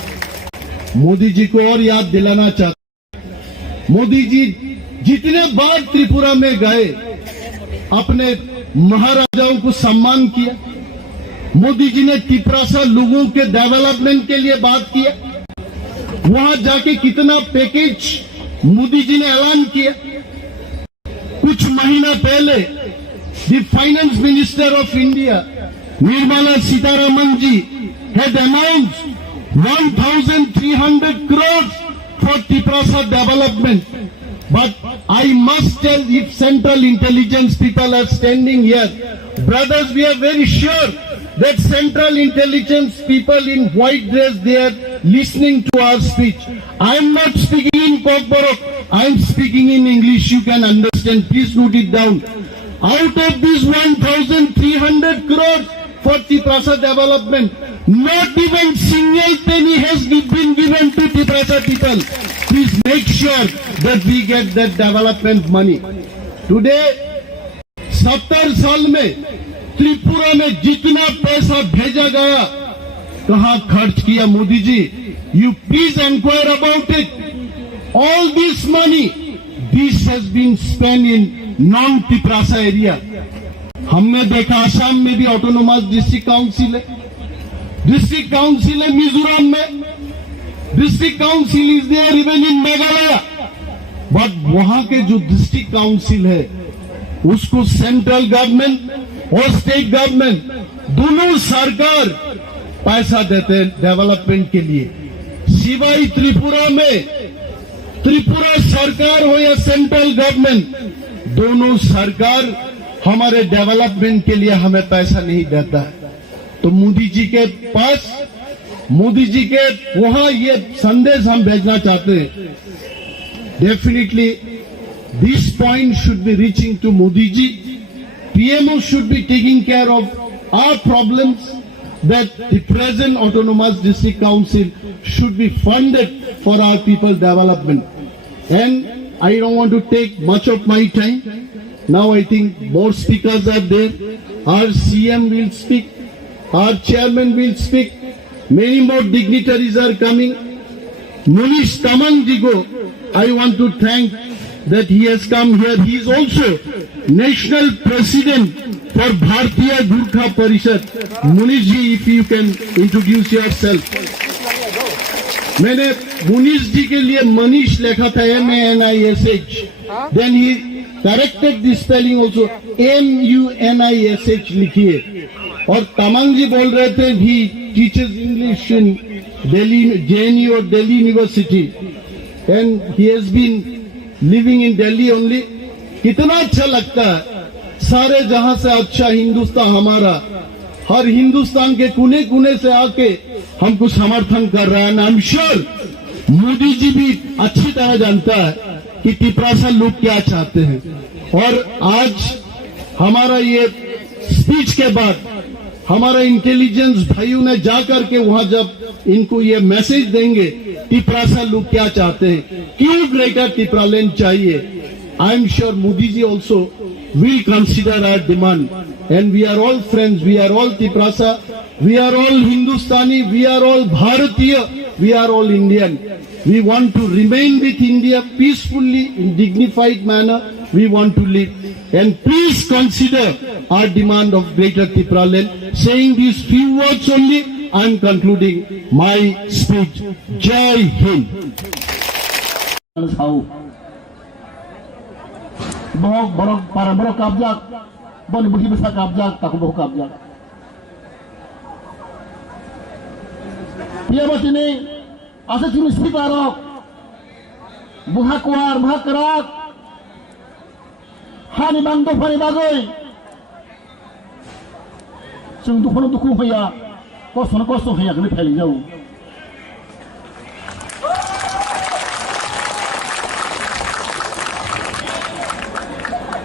मोदी जी को और याद दिलाना चाहता, मोदी जी जितने बार त्रिपुरा में गए अपने महाराजाओं को सम्मान किया। मोदी जी ने तिपरासा लोगों के डेवलपमेंट के लिए बात किया। वहां जाके कितना पैकेज मोदी जी ने ऐलान किया। कुछ महीना पहले the finance minister of India Nirmala Sitharaman ji had announced 1,300 crores for Tiprasa development. But I must tell, if Central Intelligence people are standing here, brothers, we are very sure that Central Intelligence people in white dress, they are listening to our speech. I am not speaking in Kokborok, I am speaking in English, you can understand, please note it down. Out of these 1,300 crores for Tiprasa development, not even single penny has been given to Tiprasa people. Please make sure that we get that development money. Today, 70 साल में त्रिपुरा में जितना पैसा भेजा गया, कहाँ खर्च किया Modi ji? You please inquire about it. All this money, this has been spent in non-Tiprasa area. हमने देखा आसाम में भी ऑटोनोमस डिस्ट्रिक्ट काउंसिल है, डिस्ट्रिक्ट काउंसिल है मिजोरम में, district council is there even in Meghalaya. But वहां के जो डिस्ट्रिक्ट काउंसिल है उसको सेंट्रल गवर्नमेंट और स्टेट गवर्नमेंट दोनों सरकार पैसा देते हैं डेवलपमेंट के लिए। सिवाय त्रिपुरा में, त्रिपुरा सरकार हो या सेंट्रल गवर्नमेंट, दोनों सरकार हमारे डेवलपमेंट के लिए हमें पैसा नहीं देता है। तो मोदी जी के पास, मोदी जी के वहां ये संदेश हम भेजना चाहते हैं। Definitely this point should be reaching to Modi ji. PMO should be taking care of our problems, that the present autonomous district council should be funded for our people's development. And I don't want to take much of my time. Now I think more speakers are there. Our CM will speak, our chairman will speak, many more dignitaries are coming. Munish Tamang Jigo, I want to thank that he has come here. He is also national president for Bharatiya Gurkha Parishad. Munish ji, if you can introduce yourself. मैंने मुनीश जी के लिए मनीष लिखा था MANISH, then he corrected the spelling also, MUNISH लिखिए। और तमंग जी बोल रहे थे he teaches English in Delhi, JNU or Delhi University, and he has been living in Delhi only. कितना अच्छा लगता है, सारे जहां से अच्छा हिंदुस्तान हमारा, हर हिंदुस्तान के कोने कोने से आके हमको समर्थन कर रहा है। I am sure Modi ji भी अच्छी तरह जानता है कि तिपरासा लोग क्या चाहते हैं। और आज हमारा ये स्पीच के बाद हमारा इंटेलिजेंस भाइयों ने जाकर के वहां जब इनको ये मैसेज देंगे तिपरासा लोग क्या चाहते हैं, क्यों ग्रेटर तिपरालैंड चाहिए, I am sure Modi ji also will consider our demand. And we are all friends, we are all Tiprasa, we are all Hindustani, we are all Bharatiya, we are all Indian. We want to remain with India peacefully, in dignified manner, we want to live. And please consider our demand of Greater Tipraland. Saying these few words only, I am concluding my speech. Jai Hind. Bohong borong para borong kabjak, boni buhi besar kabjak, tak bohong kabjak. Dia bos ini asa cuma sekitarok, buha kuar, buha kerak, hani bangdo, hani bagoy. Sungguh kono duku haya, kosong haya kena paling jauh.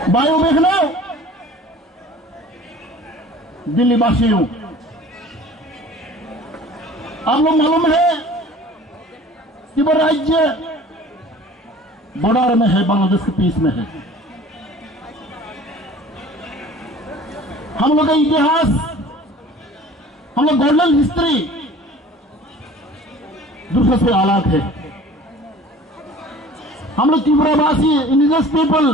भाइयों देख लो, दिल्ली वासियों, आप लोग मालूम है कि वो राज्य बॉर्डर में है, बांग्लादेश के पीस में है। हम लोग का इतिहास, हम लोग गोल्डन हिस्ट्री दूसरे से अलग है। हम लोग त्रिपुरावासी इंडिजिनस पीपल,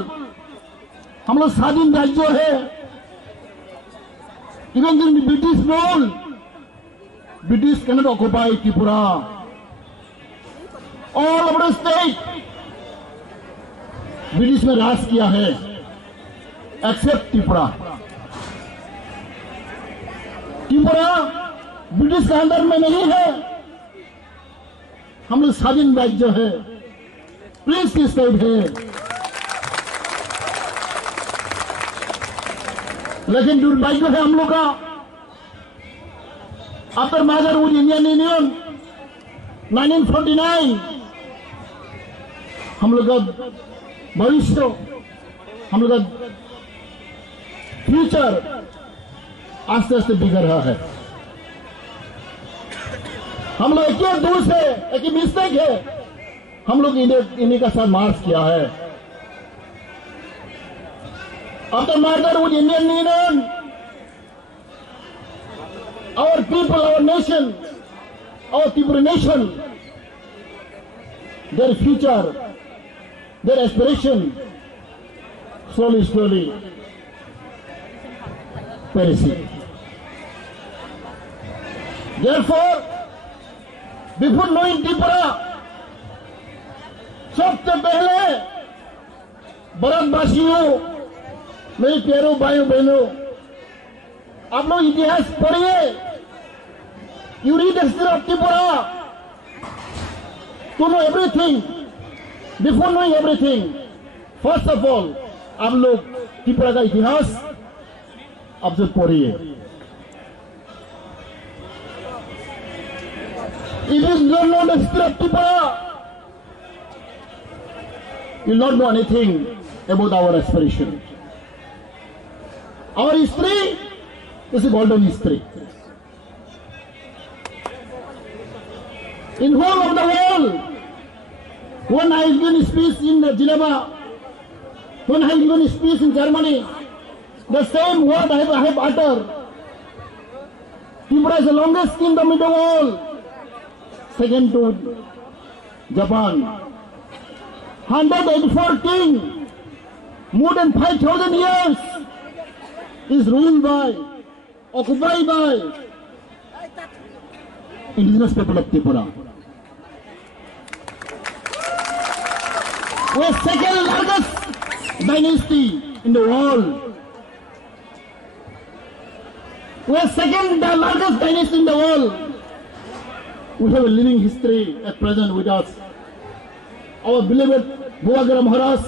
हम लोग स्वाधीन राज्य है। Even during the British rule, British can not occupy Tripura. All over the state British में राज किया है, एक्सेप्ट त्रिपुरा। त्रिपुरा ब्रिटिश के अंडर में नहीं है, हम लोग स्वाधीन राज्य है, प्रिंस की स्टेट है। लेकिन दुर्भाग्य है हम लोग का, after merger with Indian union 1949 हम लोग का भविष्य, हम लोग का फ्यूचर आस्ते आस्ते बिगड़ रहा है। हम लोग एक दूर से एक मिस्टेक है, हम लोग इन्हीं का साथ मार्च किया है। After merger with Indian union, our people, our nation, our Tripura nation, their future, their aspiration, slowly perishing. Therefore, before knowing Tripura, सबसे पहले भारतवासियों, मेरे प्यारों भाइयों बहनों, आप लोग इतिहास पढ़िए। You read the history of Tripura to know everything. Before knowing everything, first of all आप लोग त्रिपुरा का इतिहास आप जो पढ़िए। If you don't know the history of Tripura, you will not know anything about our aspiration. Our history is a golden history. In whole of the world, when I have given speech in Geneva, when I have given speech in Germany, the same word I have uttered. Tripura is the longest kingdom in the world, second to Japan. 184 king, more than 5,000 years, is ruled by, occupied by indigenous people of Tripura. We are second largest dynasty in the world. We are second largest dynasty in the world. We have a living history at present with us. Our beloved Bhubagarh Maharaj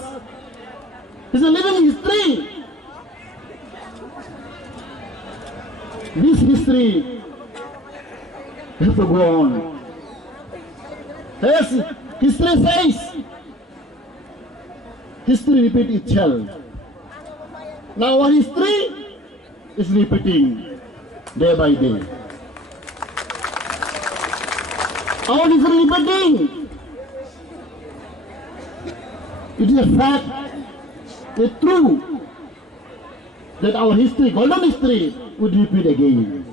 is a living history. This history has to go on. As history says, history repeats itself. Now our history is repeating day by day. Our history repeating. It is a fact, a true, that our history, golden history, would repeat again.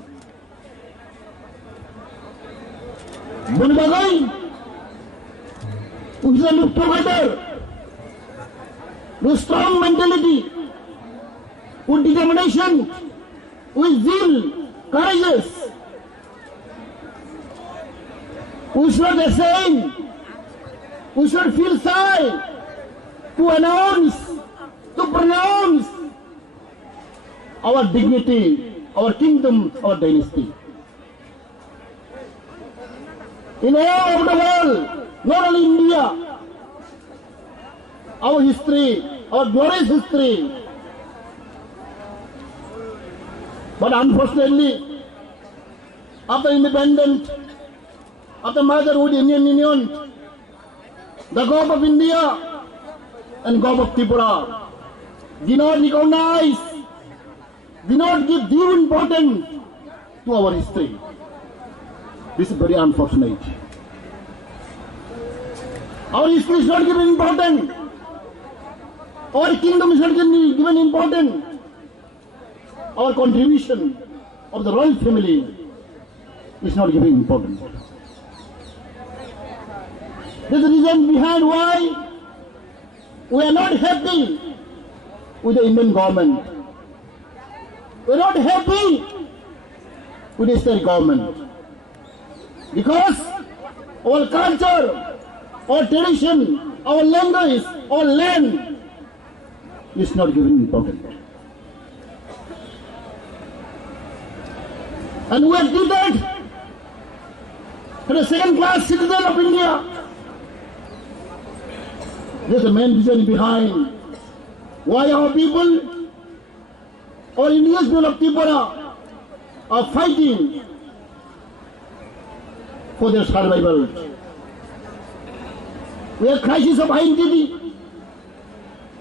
Bunbagai, we should look together with strong mentality, with determination, with zeal, courageous. We should not ashamed, we should feel shy to announce, to pronounce our dignity, our kingdom, our dynasty. In all over the world, not only India, our history, our glorious history. But unfortunately, after independence, after merger with Indian Union, the government of India and government of Tripura do not recognize, do not give due importance to our history. This is very unfortunate. Our history is not given important. Our kingdom is not given important. Our contribution of the royal family is not given important. This is the reason behind why we are not happy with the Indian government. We are not happy with the state government. Because our culture, our tradition, our language, our land is not given importance. And we are treated as a second-class citizen of India. This is the main reason behind why our people, our Indian people of Tripura, are fighting for their survival. We have crisis of identity.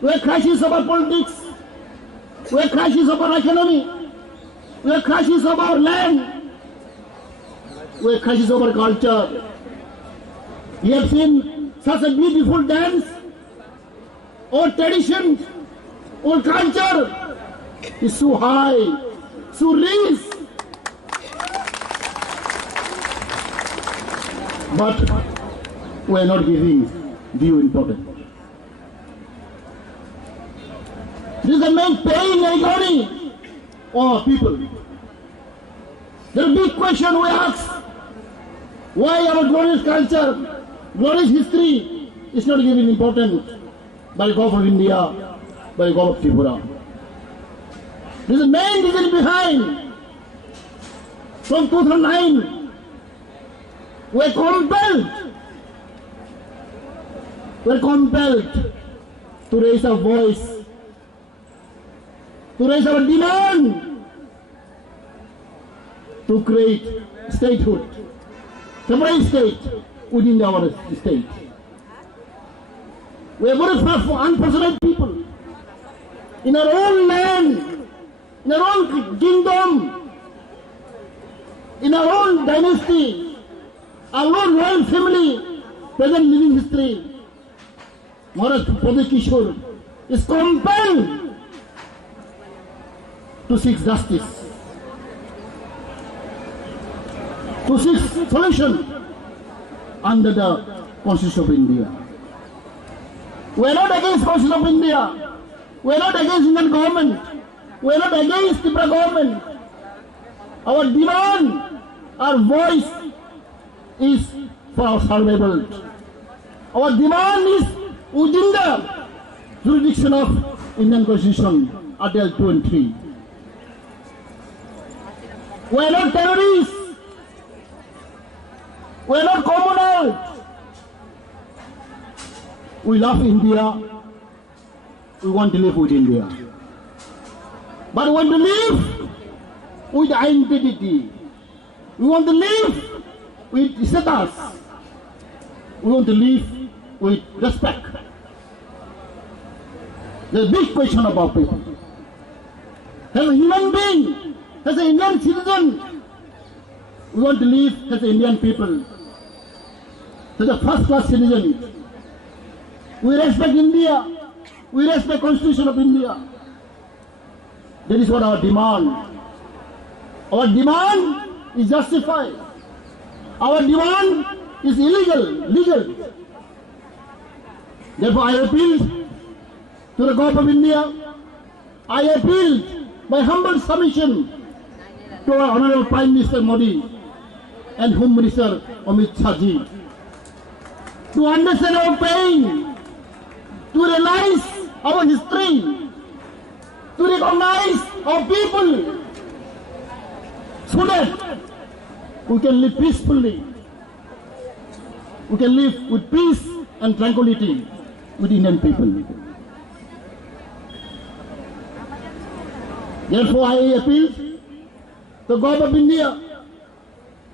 We have crisis of our politics. We have crisis of our economy. We have crisis of our land. We have crisis of our culture. We have seen such a beautiful dance. Our tradition, our culture is so high, so rich. But we are not giving due importance. This is the main pain and agony of our people. The big question we ask, why our glorious culture, glorious history is not given importance by the government of India, by the government of Tripura. This is the main reason behind. From 2009, we are compelled to raise our voice, to raise our demand, to create statehood, temporary state within our state. We are very unfortunate people. In our own land, in our own kingdom, in our own dynasty, our own royal family, present living history, Maharaj Pradip Kishore is compelled to seek justice, to seek solution under the Constitution of India. We are not against Constitution of India. We are not against Indian government. We are not against Tripura government. Our demand, our voice is for our survival. Our demand is within the jurisdiction of Indian Constitution, Article 2 and 3. We are not terrorists. We are not communal. We love India. We want to live with India. But we want to live with identity. We want to live with status. We want to live with respect. The big question of our people. As a human being, as an Indian citizen, we want to live as an Indian people, as a first-class citizen. We respect India. We respect Constitution of India. That is what our demand. Our demand is justified. Our demand is legal. Therefore, I appeal to the government of India. I appeal by humble submission to our Honorable Prime Minister Modi and Home Minister Amit Shah ji to understand our pain, to realize our history, to recognize our people, so that we can live peacefully, we can live with peace and tranquility with Indian people. Therefore, I appeal to the government of India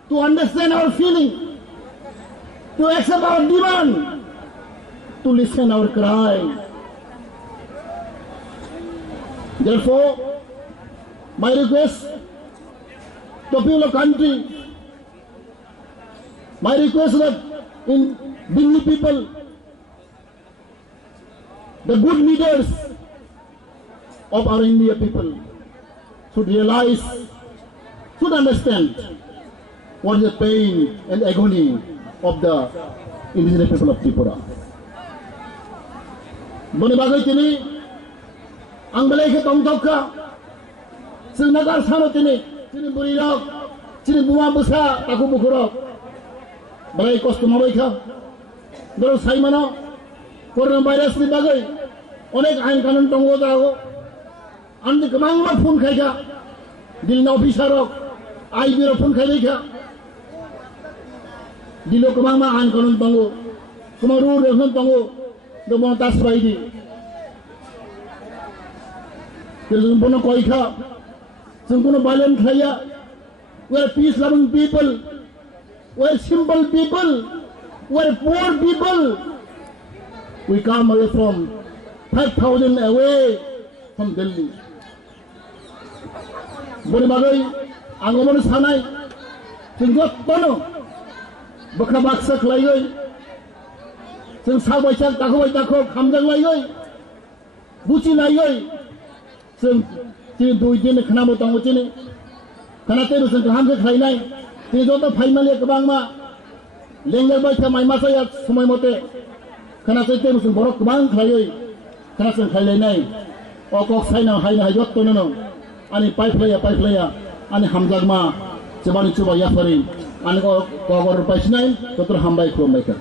to understand our feeling, to accept our demand, to listen our cry. Therefore, my request to the people of country, my request that in Delhi people, the good leaders of our India people should realize, should understand what is the pain and agony of the indigenous people of Tripura. Bani bagai tini, angbalai ke tongtokka, sinagar sano tini burirok, tini buma busa, taku bukurok, balai kostu mabai ka, doro sai mano, coronavirus ni bagai, onek ain kanon tongo dago, andi kemang ma phone khai ka, dilna officer rok, IB ro phone khai ka, dilo kemang ma ain kanon tongo, kemaru refon tongo. The one that's Friday. There's a bono koika, some bono violent playa. We're peace-loving people. We're simple people. We're poor people. We come away from 5,000 away from Delhi. Bono bagay, angomon sanay. Singot bono, baka baksak layoy. जों सावबायसा दाखो खामजां लायोय बुचि लायोय जों दिनै दुइ दिन खोनाबो दङ दिनै खोनाते जों हामखो खायनाय दिनै जत फाइमाले गोबां मा लेंगरबाय था माइमासाया समय मते खोनाते जों बर' गोबां खायोय खोनासों खायलायनाय अकक साइना हायना जत्तनो आनि पाइफ्लाया आनि हामजागमा जेबानि चुबा याफारि आनि गगर पाइसिनाय जत हामबाय खुलुमबायखा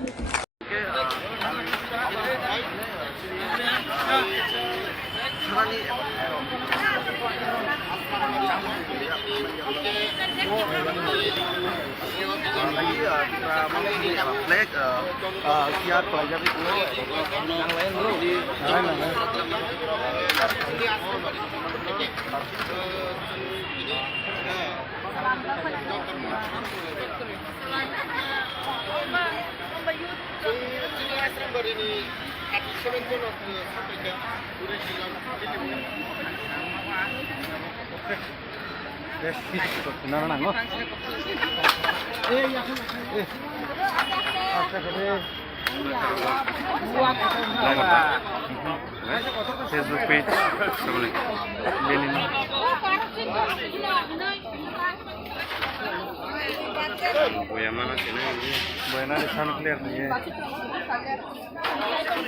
flag siap pelajar itu yang lain dulu di Facebook page boleh ini boya mana sini boya na di sana clear nih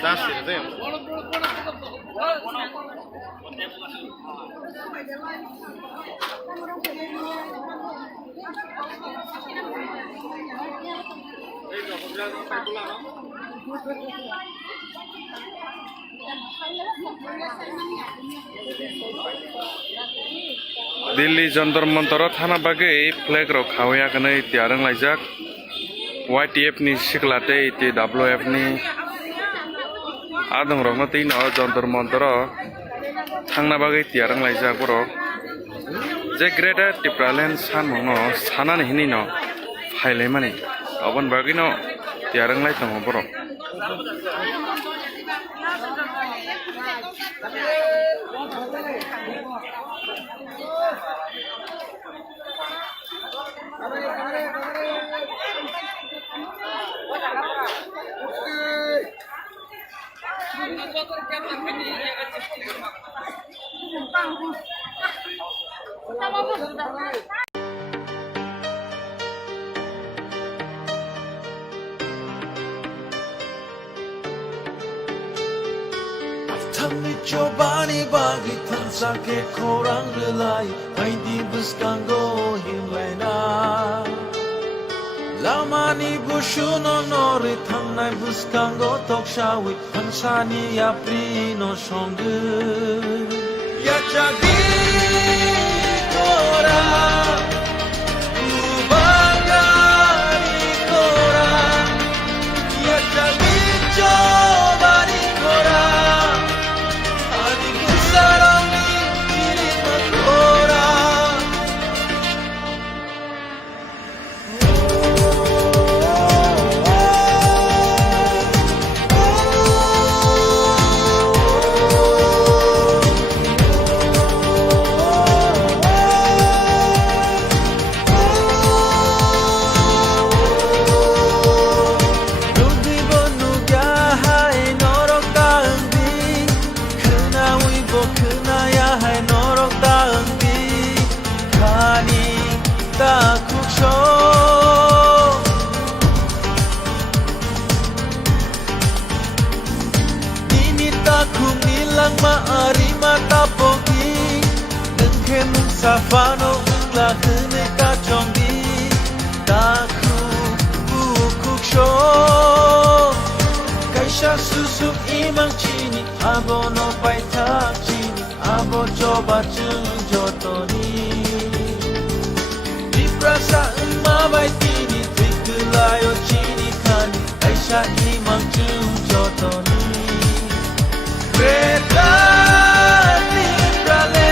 das itu Delhi Jantar Mantar थाना बागे फ्लैग रो खावया कने त्यारंग लाइजाक YTF नि सिखलाते ते WF नि आदम रो मते न जंतर मंतर थांना बागे त्यारंग लाइजाक रो जे ग्रेटर टिप्रालेन सान मंगनो सानानि हिनि न फाइले माने अबन बागे न त्यारंग लाइ तंग बरो Chobani bagi tansa ke korang relai hai di buskango himlena lamani bushuno nori thangnai buskango tokshawi hansani aprino songu ya chagi kora ubagari kora ya chagi chobani kora Safano lakne ka chombi taku bukuksho kaisha susuk imang chini abo no paitak chini abo coba jotoni diprasa mabai tini tikulayo chini kani kaisha imang jotoni Greta Tiprale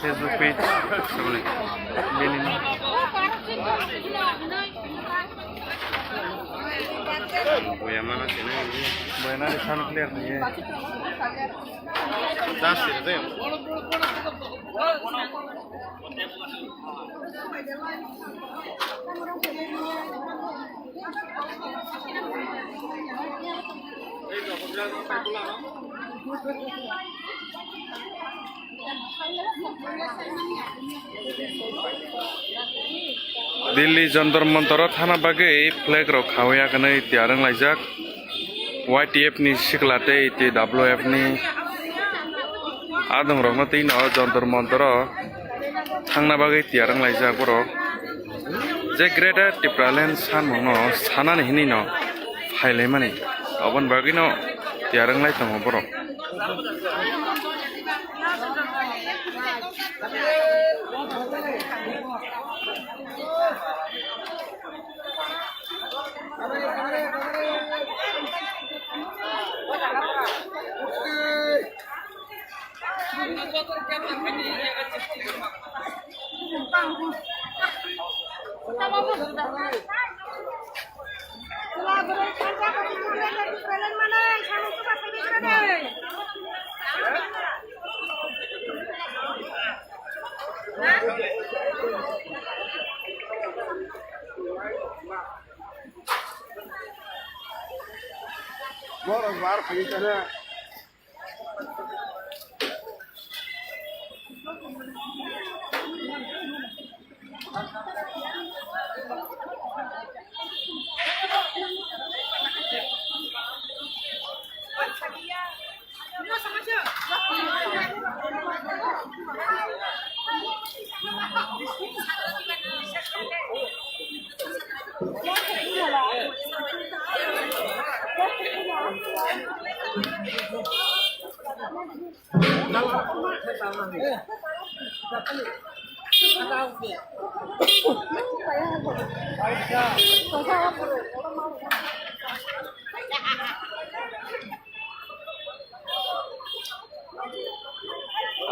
Facebook page boleh ini yang mana sini mana di sana clear nih das itu Delhi Jantar Mantar Thana Bagai flag ro khawaya kanai tiarang laijak YTF ni siklate ite WF ni adang ro na tin Jantar Mantar thangna bagai tiarang laijak boro je greater Tipraland san mono sanan hini no phailai mani abon bagi no tiarang lai tong boro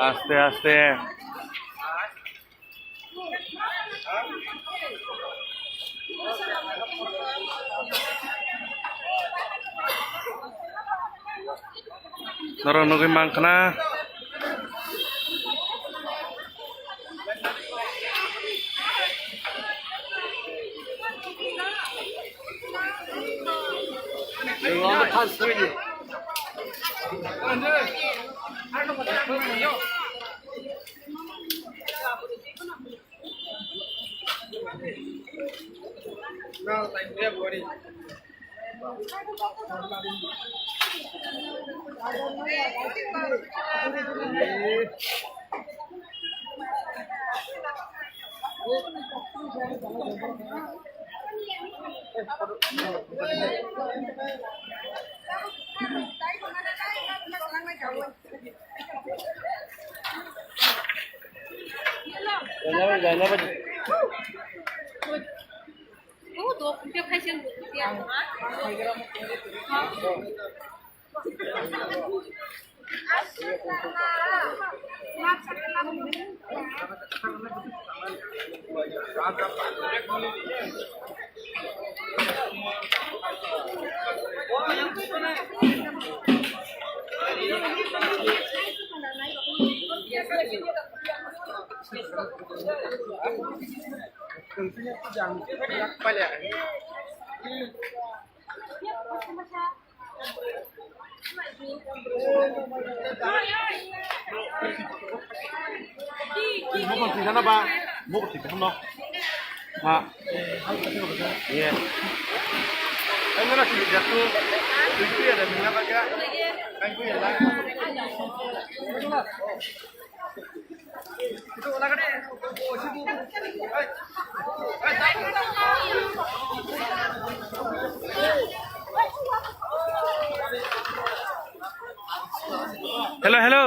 Aste aste Noro nugi mangkana hello hello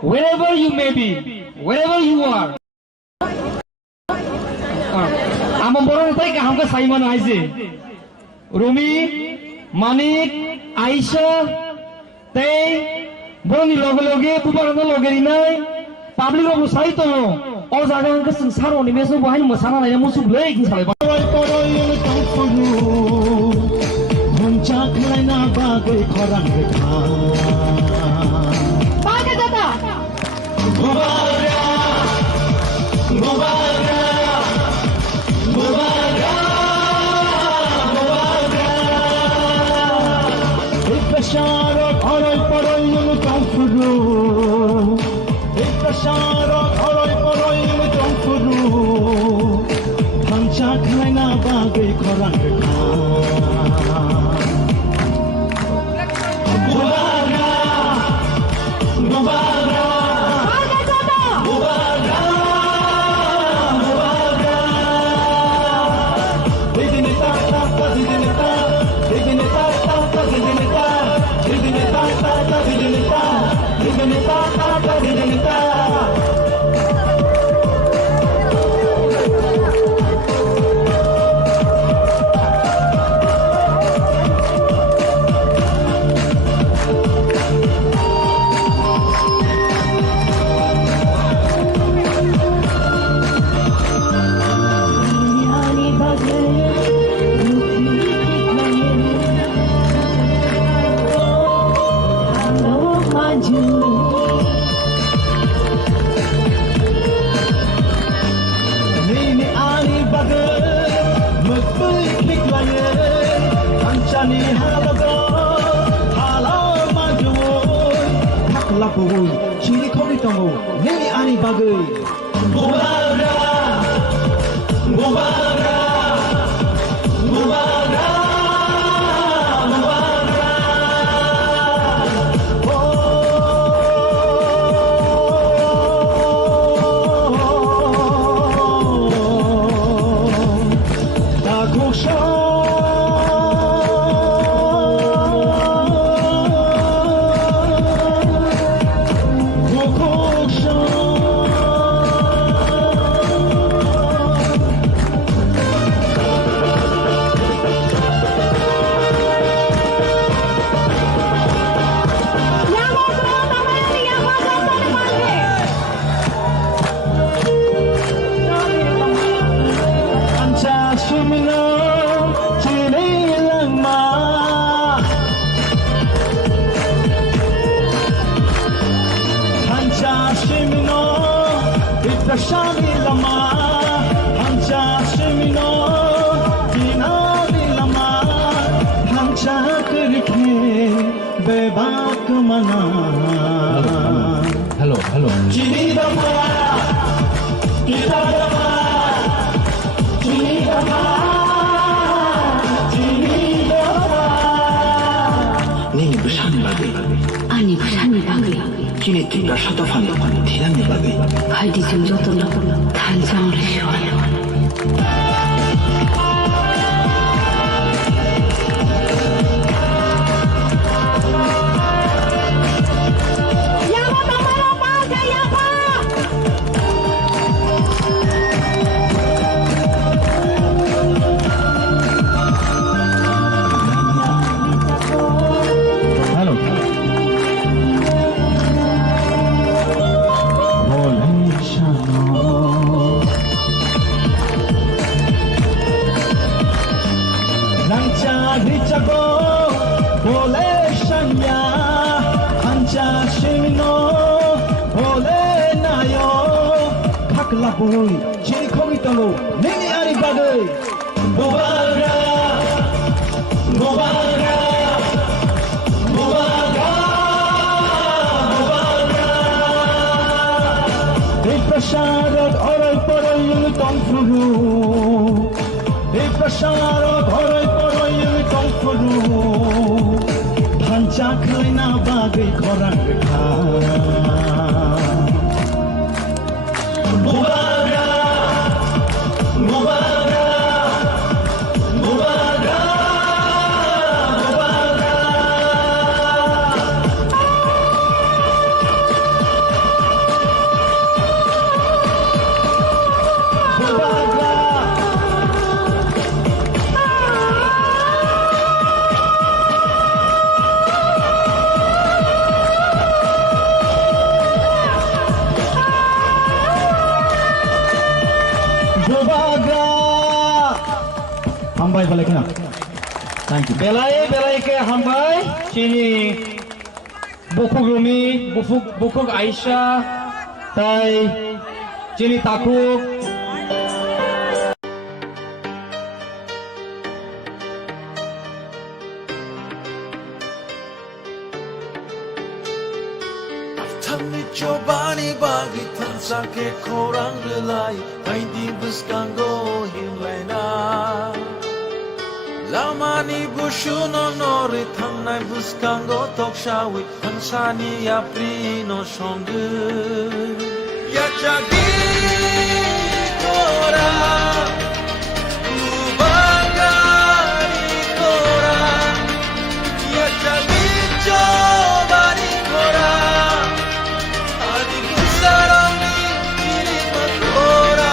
Wherever you may be, wherever you are. আমার বড় নেতাই কাহামকে সাইমান আইছে রুমি মানিক আইসা তেই বড়নি লগে লগে বুবারनो লগেरि নাই public of সাইতো অ জায়গাকে সারনি মেসো বহাই মোসানা নাই মুসুब লই কি সালাই মঞ্চা খেলাইনা বাগে খরাং দেখা বাগে দাদা bui chiri khobi tongo neli ani bagai Gobara Gobara Gobara Shami lama, hamcha shimino, dinari lama, hamcha karke bebak mana. Hello. Chini dama, kita dama, chini dama, chini dama. Ni bushani bagai. Ani bushani bagai. Chini tiga satu fanda tirani bagai. Hadi jumjotuna tanjang rishuan. Boy, chiri khobi talo, nini ari bagai. Gobara, Gobara, Gobara, Gobara. Ei prasharot orai poroi yungi tongfuru. Ei prasharot orai poroi yungi tongfuru. Hancha khlai na bagai khorang rekha. Gobara, Gobara, Gobara, Gobara. Gobara. Hambai boleh kena. Thank you. Belai ke hambai. Sini bukuk Rumi, bukuk Aisyah, tai sini takuk. Tami cobani bagi tansa ke korang relai, hai di buskango himlaina. Lamani bushuno nori thangnai buskango tokshawi hansani aprino songu yachagi kora ubagari kora yachagi chobari kora adi kusarami kirima kora.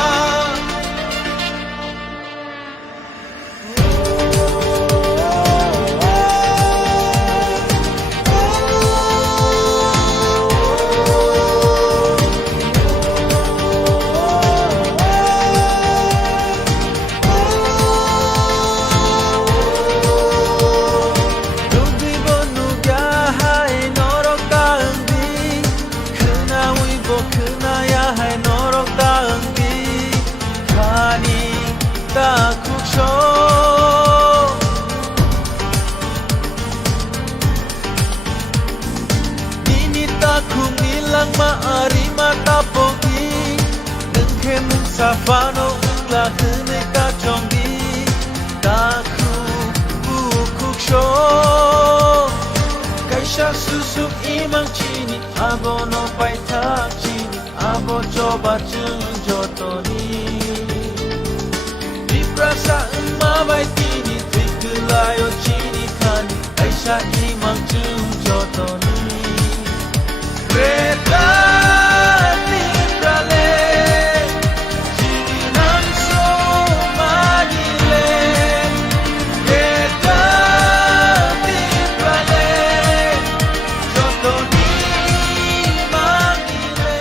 Bano lakne ka chombi Taku bukuk show Kaisha susuk imang chini Abo no paitak chini Abo coba jotoni Diprasa emawai tini Tikulayo chini kani Kaisha imang jotoni Greta Tiprale Chini nanso magile Greta Tiprale Jotoni magile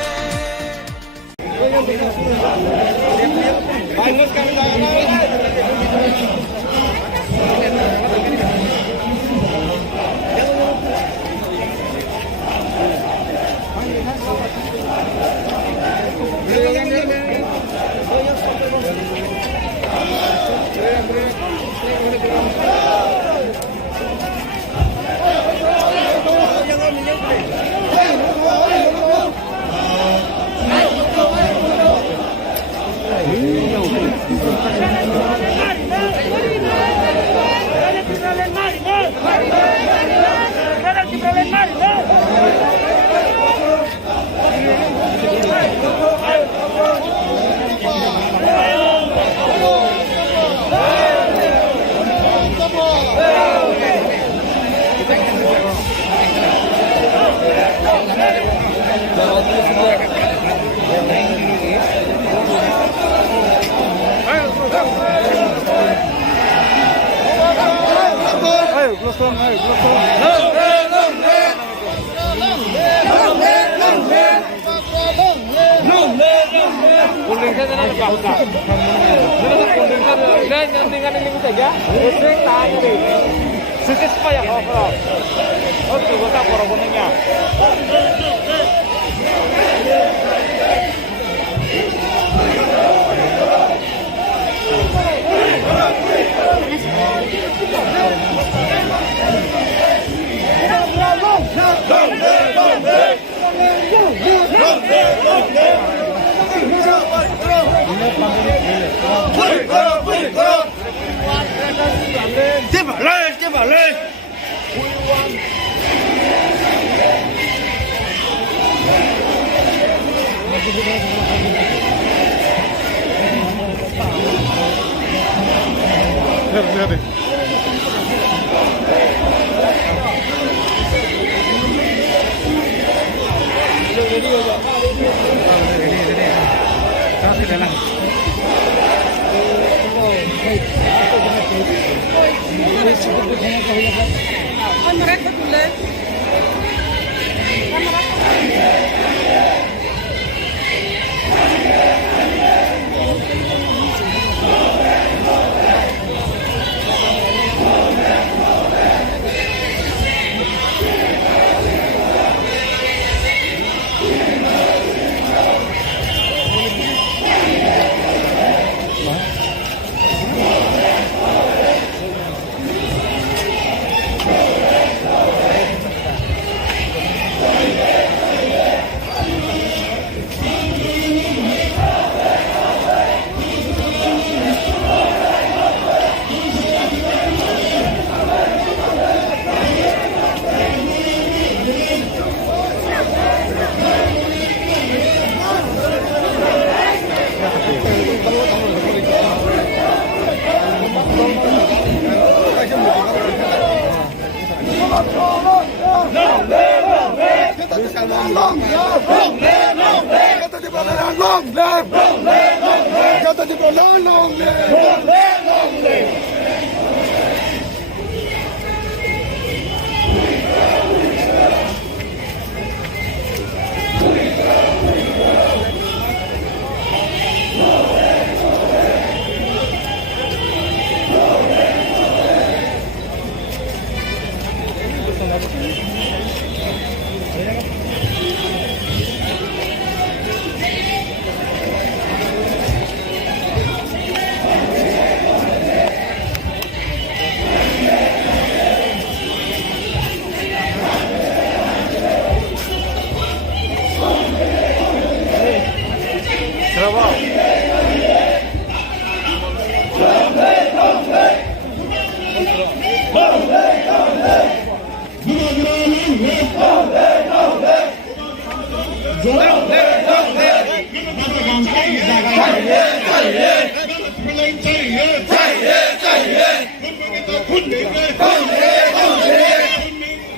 खून देंगे खून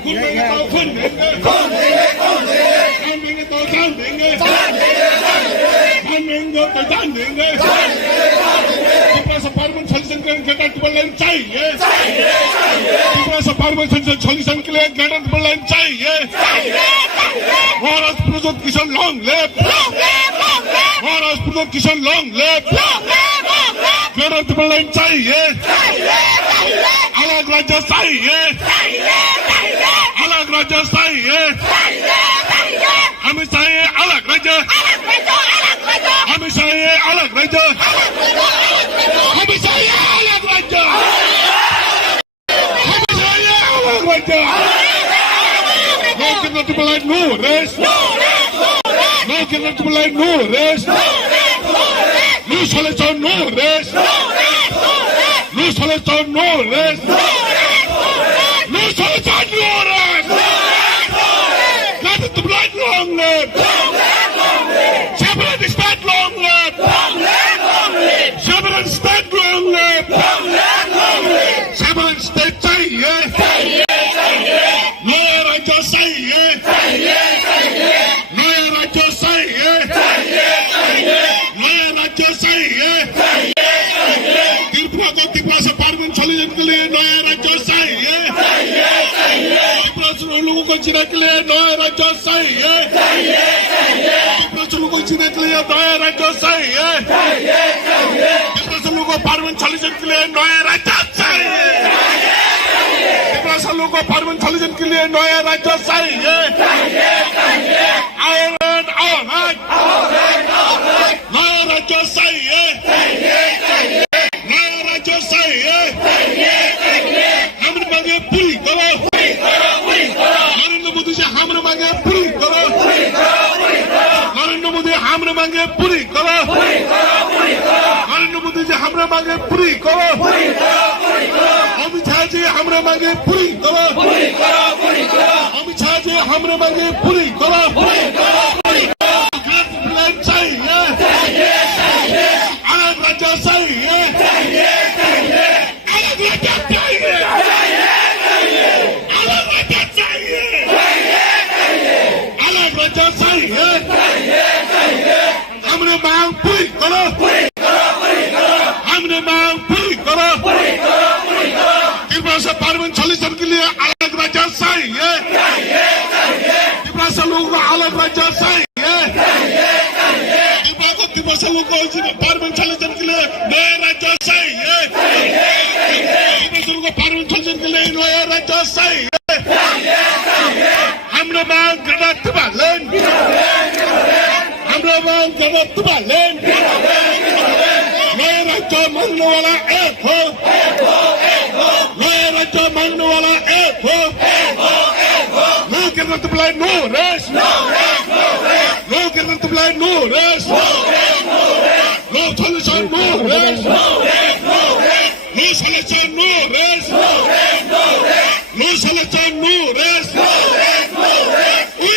देंगे तो खून देंगे जान देंगे तो जान देंगे जान देंगे त्रिपुरा से परमानेंट सॉल्यूशन के लिए ट्रिपल लाइन चाहिए त्रिपुरा से परमानेंट सॉल्यूशन के लिए ट्रिपल लाइन चाहिए Maharaj Pradyot Kishore long live Maharaj Pradyot Kishore long live triple line चाहिए अलग राज्य चाहिए अलग राज्य चाहिए हमें चाहिए अलग राज्य हमें चाहिए अलग राज्य हमें चाहिए अलग राज्य हमें चाहिए अलग राज्य No triple line, no rest. No triple line, no rest. No solution, no rest. No solution, no rest. No solution, no rest. Not the blood long live. Separate state long live. Separate state long live. Separate state चाहिए. नया राज्य चाहिए नया राज्य चाहिए नया राज्य चाहिए त्रिपुरा को त्रिपुरा से परमानेंट सॉल्यूशन के लिए नया राज्य चाहिए त्रिपुरा से लोगों को जीने के लिए नया राज्य चाहिए त्रिपुरा से लोगों को जीने के लिए नया राज्य चाहिए त्रिपुरा से लोगों को परमानेंट सॉल्यूशन के लिए नया राज्य चाहिए लोगों को परमानेंट सॉल्यूशन के लिए नया राज्य चाहिए नया राज्य चाहिए नया राज्य चाहिए हमने मांगे पूरी करो नरेंद्र मोदी से हमने मांगे पूरी करो नरेंद्र मोदी हमने मांगे पूरी करो नरेंद्र मोदी से हमने मांगे पूरी करो अमित शाह जी हमने मांगे पूरी करो अमित शाह जी हमने मांगे पूरी करो चाहिए अलग राज्य चाहिए अलग राज्य चाहिए अलग राज्य चाहिए अलग राज्य चाहिए हमने मांग पूरी करो हमने मांग पूरी करो त्रिपुरा से परमानेंट सॉल्यूशन के लिए अलग राज्य चाहिए त्रिपुरा से लोगों को अलग राज्य चाहिए त्रिपुरा से लोगों को परमानेंट सॉल्यूशन के लिए नया राज्य चाहिए त्रिपुरा से लोगों को परमानेंट सॉल्यूशन के लिए नया राज्य चाहिए हमने मांग करना त्रिपालन हमने मांग करना त्रिपालन नया राज्य मांगने वाला एक हो नया राज्य मांगने वाला एक हो नो करना त्रिपालन नो रेस्ट नो करना Tipraland no rest no solution no rest no solution no rest no solution no rest we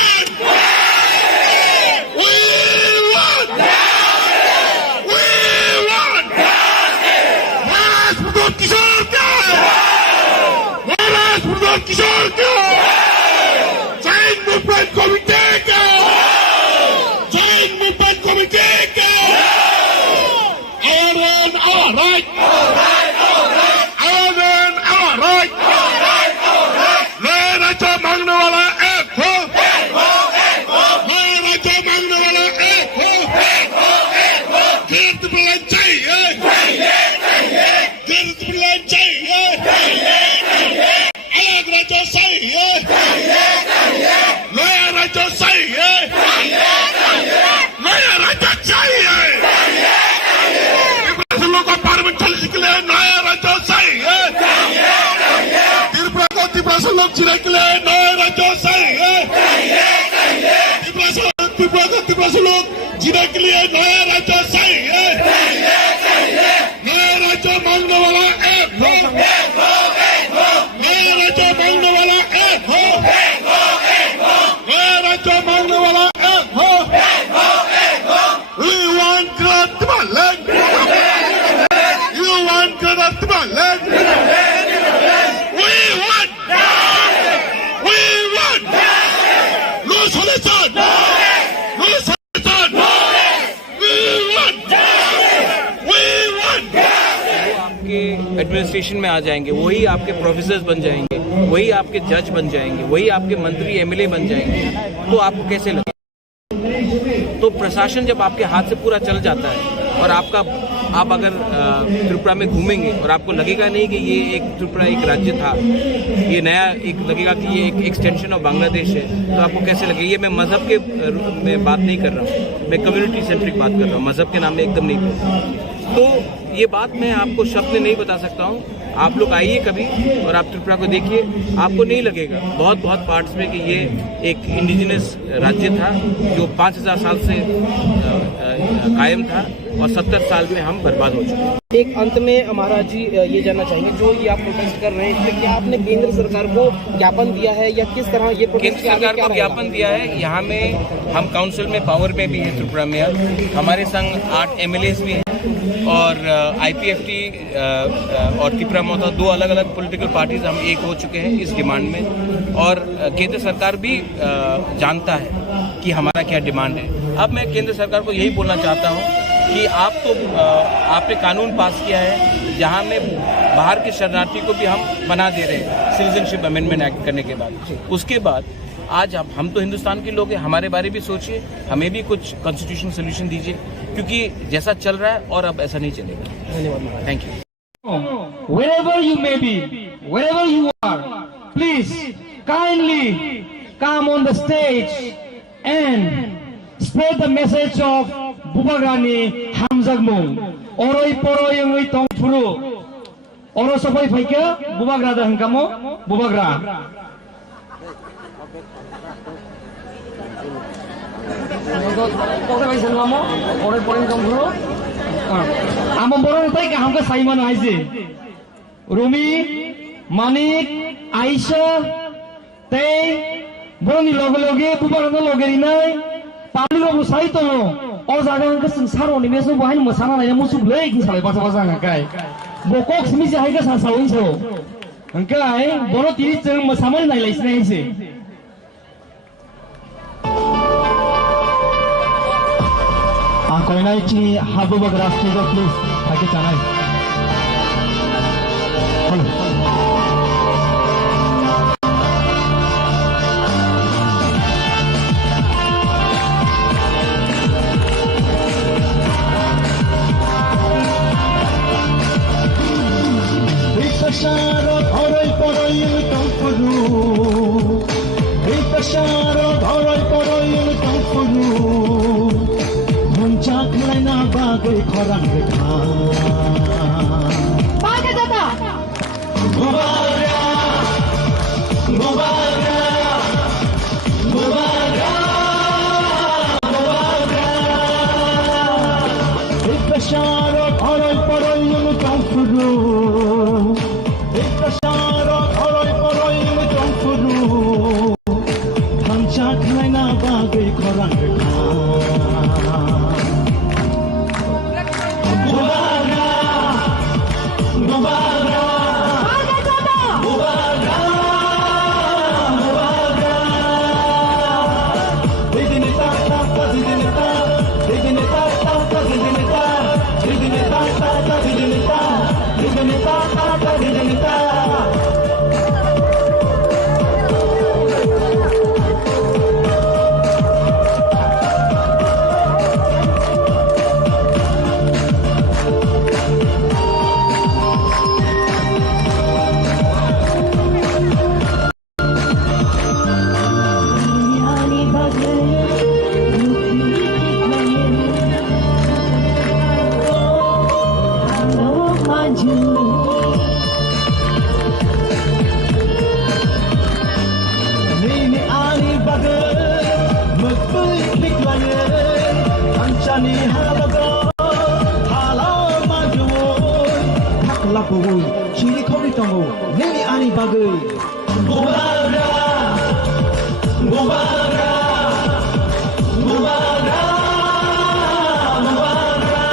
want Maharaj Pradhan Kishore ka Giant Movement Committee ka our right नया राज्य मांगने वाला एक हो नया राज्य मांगने वाला एक हो गिरत बुलंद चाहिए गिरत बुलंद चाहिए अलग राज्य चाहिए नया राज्य चाहिए नया राज्य चाहिए परमानेंट सॉल्यूशन के लिए नया राज्य चाहिए त्रिपुरा से लोग जीने के लिए नया राज्य चाहिए त्रिपुरा से लोग जीने के लिए नया राज्य चाहिए नया राज्य मांगने वाला एक हो नया राज्य मांगने वाला एक हो नया राज्य मांगने वाला एक हो We want Guatemala. You want Guatemala. आपके एडमिनिस्ट्रेशन में आ जाएंगे, वही आपके प्रोफेसर्स बन जाएंगे, वही आपके जज बन जाएंगे, वही आपके मंत्री एमएलए बन जाएंगे, तो आपको कैसे लगेगा? तो प्रशासन जब आपके हाथ से पूरा चल जाता है और आप अगर त्रिपुरा में घूमेंगे और आपको लगेगा नहीं कि ये एक त्रिपुरा एक राज्य था, ये नया एक लगेगा कि ये एक एक्सटेंशन ऑफ बांग्लादेश है, तो आपको कैसे लगेगा? ये मैं मज़हब के में बात नहीं कर रहा हूँ, मैं कम्युनिटी सेंट्रिक बात कर रहा हूँ, मज़हब के नाम में एकदम नहीं कर रहा हूँ। तो ये बात मैं आपको शब्द में नहीं बता सकता हूँ। आप लोग आइए कभी और आप त्रिपुरा को देखिए, आपको नहीं लगेगा बहुत पार्ट्स में कि ये एक इंडिजिनस राज्य था जो 5000 साल से कायम था और 70 साल में हम बर्बाद हो चुके हैं। एक अंत में महाराज जी ये जानना चाहेंगे, जो ये आप प्रोटेस्ट कर रहे हैं इसमें क्या आपने केंद्र सरकार को ज्ञापन दिया है या किस तरह ये प्रोटेस्ट? केंद्र सरकार को ज्ञापन दिया है। यहाँ में हम काउंसिल में पावर में भी है त्रिपुरा में, हमारे संग 8 MLAs भी हैं और IPFT और त्रिपुरा मोता 2 अलग-अलग पॉलिटिकल पार्टीज हम एक हो चुके हैं इस डिमांड में, और केंद्र सरकार भी जानता है कि हमारा क्या डिमांड है। अब मैं केंद्र सरकार को यही बोलना चाहता हूँ कि आपने कानून पास किया है जहाँ में बाहर के शरणार्थी को भी हम बना दे रहे हैं सिटीजनशिप अमेंडमेंट एक्ट करने के बाद। उसके बाद आज हम तो हिंदुस्तान के लोग हैं, हमारे बारे भी सोचिए, हमें भी कुछ कॉन्स्टिट्यूशन सोल्यूशन दीजिए, क्योंकि जैसा चल रहा है और अब ऐसा नहीं चलेगा। धन्यवाद। Thank you. Wherever you may be, wherever you are, please kindly come on the stage and spread the message of Bubagrani Hamzagmung. Oroi poroi ngui tongfuru. Oro sopai faike Bubagra da hangkamo Bubagra. Oroi poroi tongfuru. Amam borong tai ka hamka Simon aise. Rumi, Manik, Aisha, Tei, borong ni loge Bubagra loge rinai. Palu logo sai to और जागा उनका संसार होने में सब वहीं मसाना नहीं मुझे बुलाए कि साले पास अंका है बोकोक्स में से आएगा संसार उन सो अंका है बोलो 30 जन मसाना नहीं लाइस नहीं से कोई नहीं ची हाबो बगरास चीज़ प्लीज आगे चला है Sharo dharai parai tangpuru Ita sharo dharai parai tangpuru Muncha khlai na bagai khorang rekha Bagai dada Bubagra Bubagra Bubagra Bubagra Ita sharo dharai parai tangpuru Chiri kori tongo, nemi ani bagai. Bubagra, Bubagra, Bubagra, Bubagra.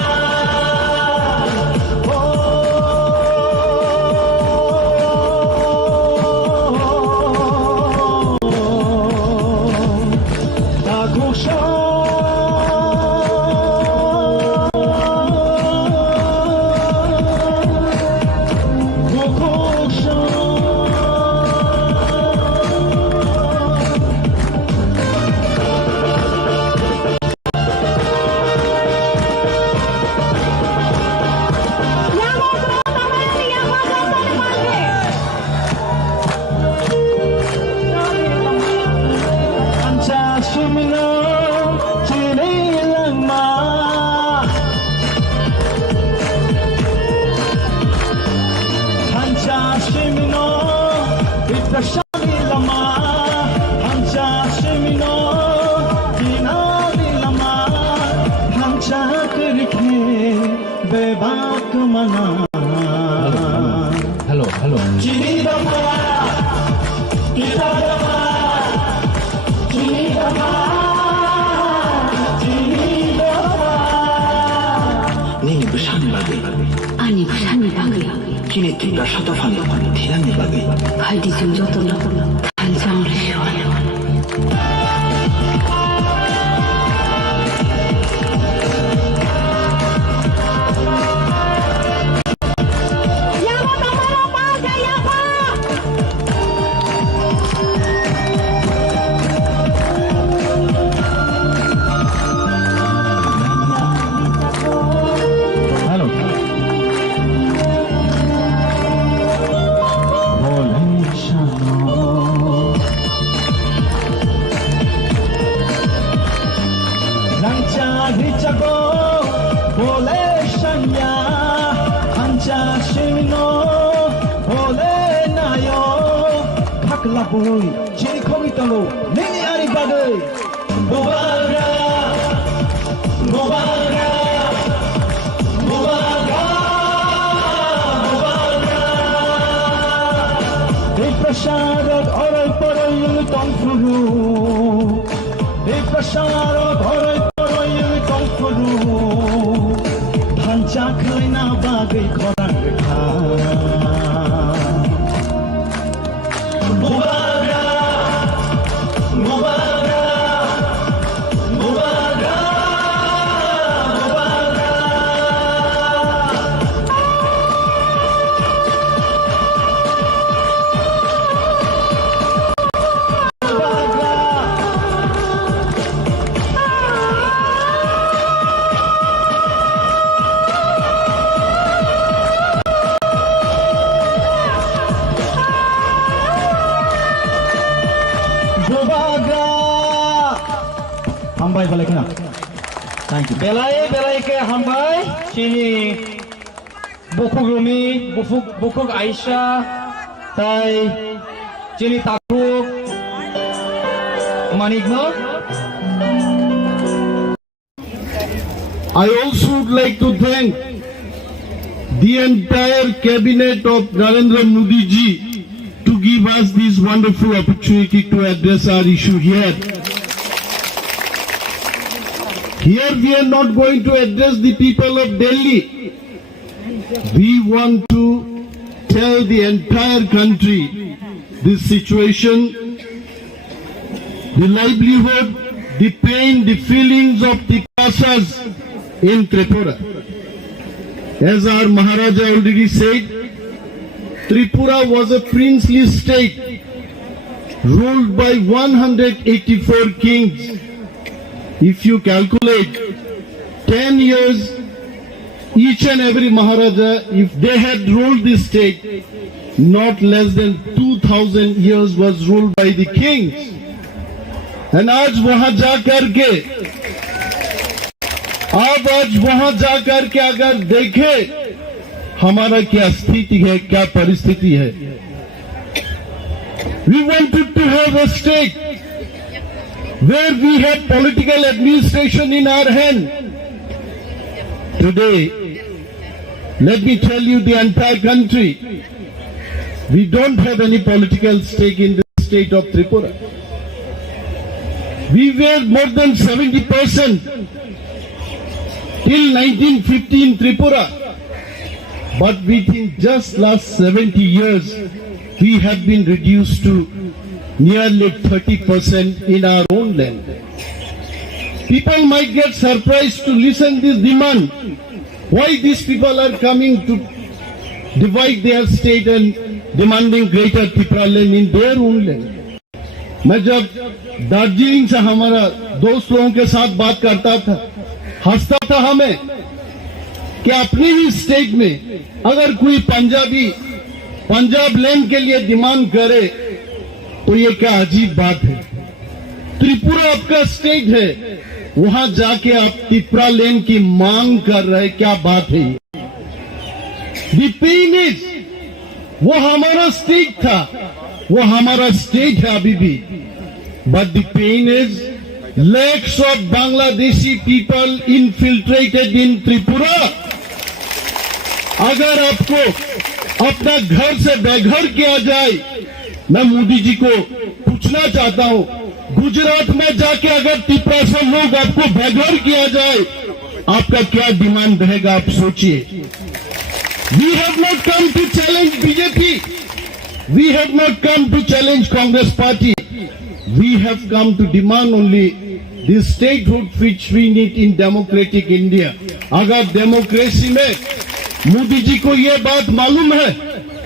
Dagusha. prashani lama hancha shimino dinadi lama hancha karke bebak mana hello hello chini lama kita lama chini lama Nini bersani bagai, Ani bersani bagai, kini tinggal satu fani tirani bagai. Hadi tunjoto tanjang rishuan. Hello बोले शनो रंचा हिचको बोले शन्या हंचा शिनो बोले नायो खकला बोई चिरी खोगी तलो निनी आरी बागे गोबारा गोबारा Prasharad oray paroyul tongfuru Prasharad oray paroyul tongfuru Bhancha khaina bagai khorang kha Mubara Mubara Mubara Hambai balik na. Thank you. Belai ke hambai. Sini Bukuk Rumi, Bukuk Aisyah, Tai, Sini Takuk, Manigno. I also would like to thank the entire cabinet of Narendra Modi ji to give us this wonderful opportunity to address our issue here. Here we are not going to address the people of Delhi. We want to tell the entire country this situation, the livelihood, the pain, the feelings of the Tiprasas in Tripura. As our Maharaja already said, Tripura was a princely state ruled by 184 kings. If you calculate 10 years, each and every Maharaja, if they had ruled this state, not less than 2000 years was ruled by the kings. And आज वहां जा करके अगर देखे हमारा क्या स्थिति है, क्या परिस्थिति है. We wanted to have a state where we had political administration in our hand. Today, let me tell you the entire country, we don't have any political stake in the state of Tripura. We were more than 70% till 1950 in Tripura. But within just last 70 years, we have been reduced to nearly 30% in our own land. People might get surprised to listen this demand. Why these people are coming to divide their state and demanding greater Tripura land in their own land? मैं जब दार्जिलिंग से हमारा दोस्त लोगों के साथ बात करता था, हंसता था हमें कि अपनी ही स्टेट में अगर कोई पंजाबी पंजाब लैंड के लिए डिमांड करे तो ये क्या अजीब बात है. त्रिपुरा आपका स्टेट है, वहां जाके आप त्रिपुरा लैंड की मांग कर रहे, क्या बात है. The pain is वो हमारा स्टेट था, वो हमारा स्टेट है अभी भी। But the pain is lakhs of Bangladeshi people infiltrated in Tripura. अगर आपको अपना घर से बेघर किया जाए, मैं मोदी जी को पूछना चाहता हूं, गुजरात में जाके अगर त्रिपुरा से लोग आपको बेघर किया जाए, आपका क्या डिमांड रहेगा, आप सोचिए। We have not come to challenge BJP. We have not come to challenge Congress party. We have come to demand only the statehood which we need in democratic India. अगर डेमोक्रेसी में मोदी जी को ये बात मालूम है,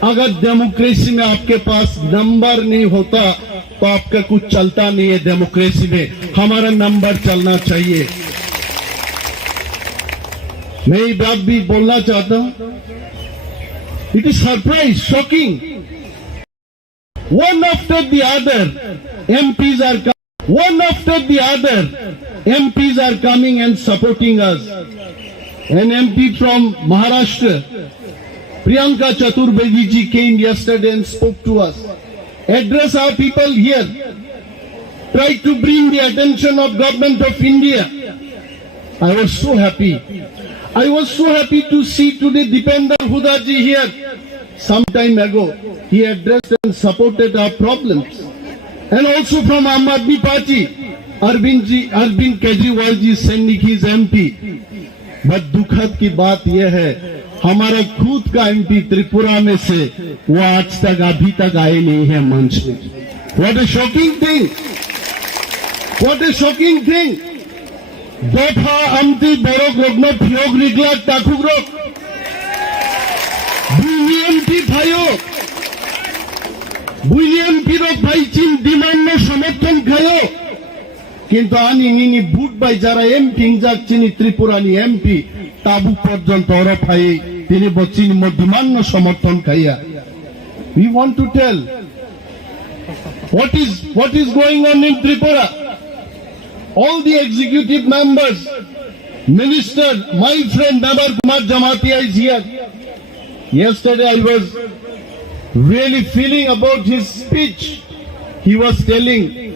अगर डेमोक्रेसी में आपके पास नंबर नहीं होता तो आपका कुछ चलता नहीं है। डेमोक्रेसी में हमारा नंबर चलना चाहिए। मैं ये बात भी बोलना चाहता हूं, it is surprise, shocking, one after the other MPs are one after the other MPs are coming and supporting us. An MP from Maharashtra, Priyanka Chaturvedi ji, came yesterday and spoke to us, address our people here, tried to bring the attention of government of India. I was so happy. I was so happy to see today Dipender Huda ji here. Some time ago, he addressed and supported our problems. And also from Aam Aadmi Party, Arvind Kejriwal ji sending his MP. But दुखद की बात यह है, हमारा खुद का MP Tripura में से वो आज तक अभी तक आए नहीं है मंच में। What a shocking thing! What a shocking thing! Dotha amti borok rogno phiog riglat takugrok. BMP भाइयों, विलियम पिरोक भाई चीन डिमांड में समर्थन खायो, किंतु आनी नीनी भूट भाई जरा एमपी इंजाक चीनी त्रिपुरानी एमपी ताबू पर्यंत और भाई तिनी बच्चीनी मो डिमांड में समर्थन खाया। We want to tell what is going on in Tripura. All the executive members, minister, my friend Nabar Kumar Jamatia is here. Yesterday I was really feeling about his speech. He was telling,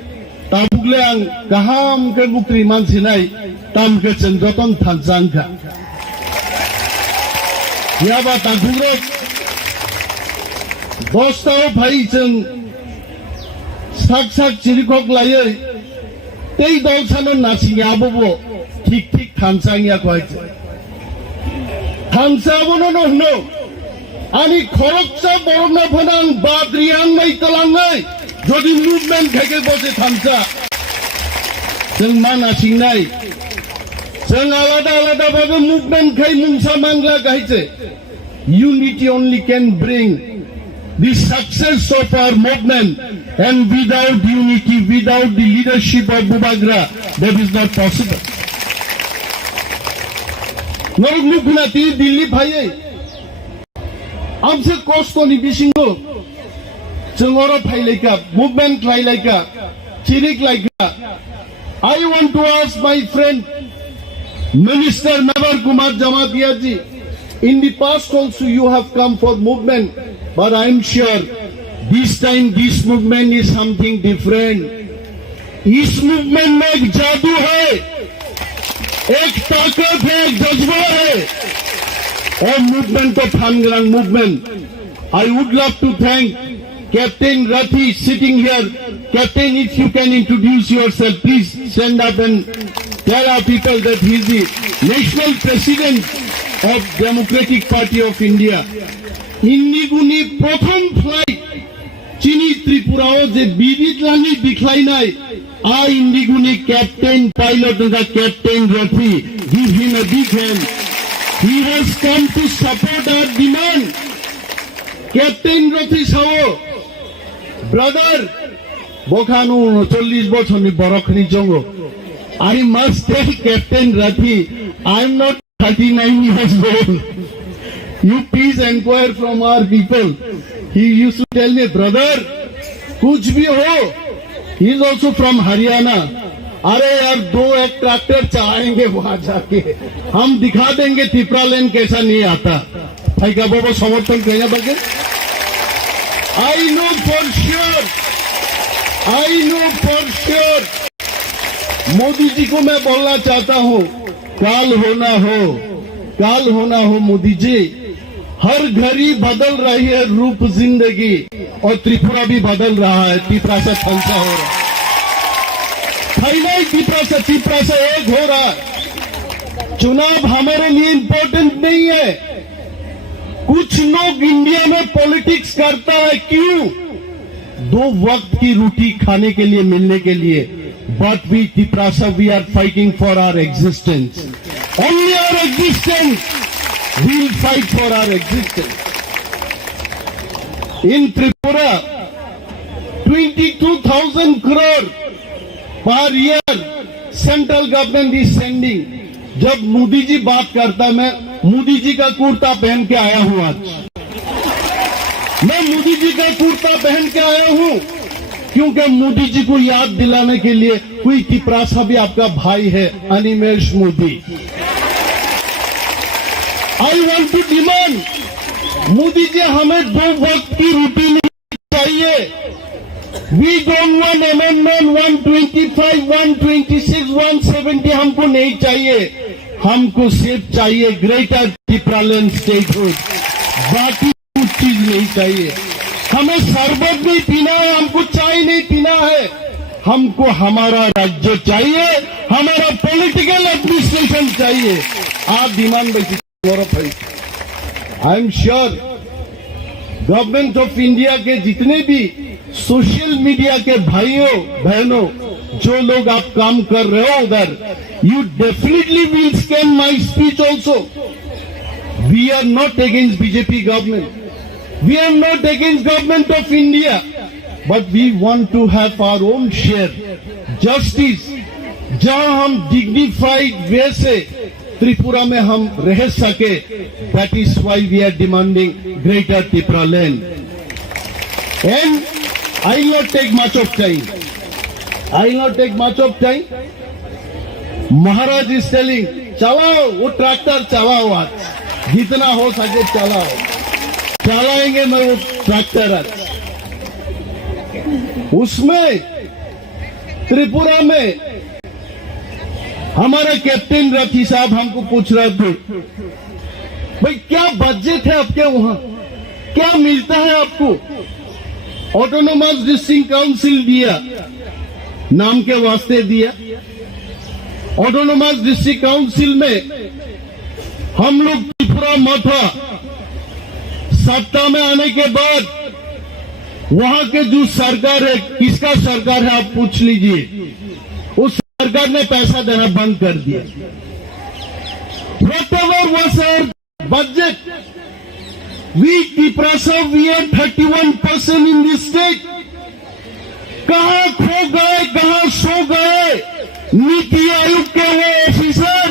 "Tabugleang kaham ke bukri man sinai, tam ke cenjoton thansangka." Ya ba tagugrok, dostao bhai cheng sak chirikok laye, tei dolsano nasi abobo ঠিক থানসাংয়া কয়েছে। থানসাবনো no. आनी खरकसा बरना फनां बाद्रियां नहीं तलांगै जदि movement खाके बसे थामसा जों माना सिंनाय जों आलादा आलादा भाबे मुभमेंट खाय मुंसा मांगला गायसे। Unity only can bring the success of our movement, and without unity, without the leadership of Bubagra, that is not possible. नरक मुखनाती दिल्ली भाई हमसे कोस्तोनी बिसिंगो जोंगरो फाइलाइका मूवमेंट लाइलाइका चिरिक लाइका। I want to ask my friend Minister Nabar Kumar Jamatia ji, in the past also you have come for movement, but I am sure this time this movement is something different. इस movement में एक जादू है, एक ताकत है, एक जज्बा है, और मूवमेंट तो थानग्रांग movement. I would love to thank Captain Rathi sitting here. Captain, if you can introduce yourself, please stand up and tell our people that he is the national president of Democratic Party of India. Inniguni prothom flight Chini Tripurao je bidit lani declinai. I Indiguni captain pilot the Captain Rathi. Give him a big hand. He has come to support our demand. Captain Rathi sao, brother, bokhanu 40 bochhor borokhni jongo. I must tell Captain Rathi, I am not 39 years old. You please inquire from our people. He used to tell me, brother, कुछ भी हो, he is also from Haryana. अरे यार 2-1 tractor चलाएंगे वहां जाके, हम दिखा देंगे त्रिपुरा लैंड कैसा नहीं आता। भाई का बाबा समर्थन कहीं बगे I know for sure, Modi ji को मैं बोलना चाहता हूं, काल होना हो मोदी जी, हर घड़ी बदल रही है रूप जिंदगी, और त्रिपुरा भी बदल रहा है। त्रिपुरा से खलसा हो रहा है, नहीं त्रिपुरा से एक हो रहा है। चुनाव हमारे लिए इंपॉर्टेंट नहीं है। कुछ लोग इंडिया में पॉलिटिक्स करता है, क्यों? 2 वक्त की रोटी खाने के लिए, मिलने के लिए। But we Tripura, we are fighting for our existence, only our existence, we'll fight for our existence. In Tripura 22,000 crore पर year central government is sending. जब मोदी जी बात करता, मैं मोदी जी का कुर्ता पहन के आया हूं आज, मैं मोदी जी का कुर्ता पहन के आया हूं, क्योंकि मोदी जी को याद दिलाने के लिए कोई त्रिपुरा भी आपका भाई है, Animesh Modi. I want to demand, Modi ji हमें 2 वक्त की रोटी नहीं चाहिए। वी डोंट वांट अमेंडमेंट 125, 126, 170 हमको नहीं चाहिए। हमको सिर्फ चाहिए ग्रेटर त्रिपुरालैंड स्टेटहुड, बाकी कुछ चीज नहीं चाहिए। हमें शरबत नहीं पीना है, हमको चाय नहीं पीना है, हमको हमारा राज्य चाहिए, हमारा पॉलिटिकल एडमिनिस्ट्रेशन चाहिए। आप demand basis I am sure government of India के जितने भी सोशल मीडिया के भाइयों बहनों, जो लोग आप काम कर रहे हो उधर, you definitely will scan my speech also. We are not against BJP government, we are not against government of India, but we want to have our own share justice, जहां हम डिग्निफाइड वे से त्रिपुरा में हम रह सके। That is why we are demanding greater Tripura land. And I will not take much of time, Maharaj is telling चलाओ वो tractor, चलाओ आज जितना हो सके चलाओ, चलाएंगे मैं वो ट्रैक्टर आज। उसमें त्रिपुरा में हमारे कैप्टन रथी साहब हमको पूछ रहे थे, भाई क्या बजट है आपके वहां, क्या मिलता है आपको? ऑटोनोमस डिस्ट्रिक्ट काउंसिल दिया, नाम के वास्ते दिया। ऑटोनोमस डिस्ट्रिक्ट काउंसिल में हम लोग त्रिपुरा मथा सत्ता में आने के बाद वहां के जो सरकार है, किसका सरकार है आप पूछ लीजिए, उस सरकार ने पैसा देना बंद कर दिया। Whatever was our budget, we Tripura we are 31% in this state. कहां खो गए, कहां सो गए नीति आयोग के वो ऑफिसर,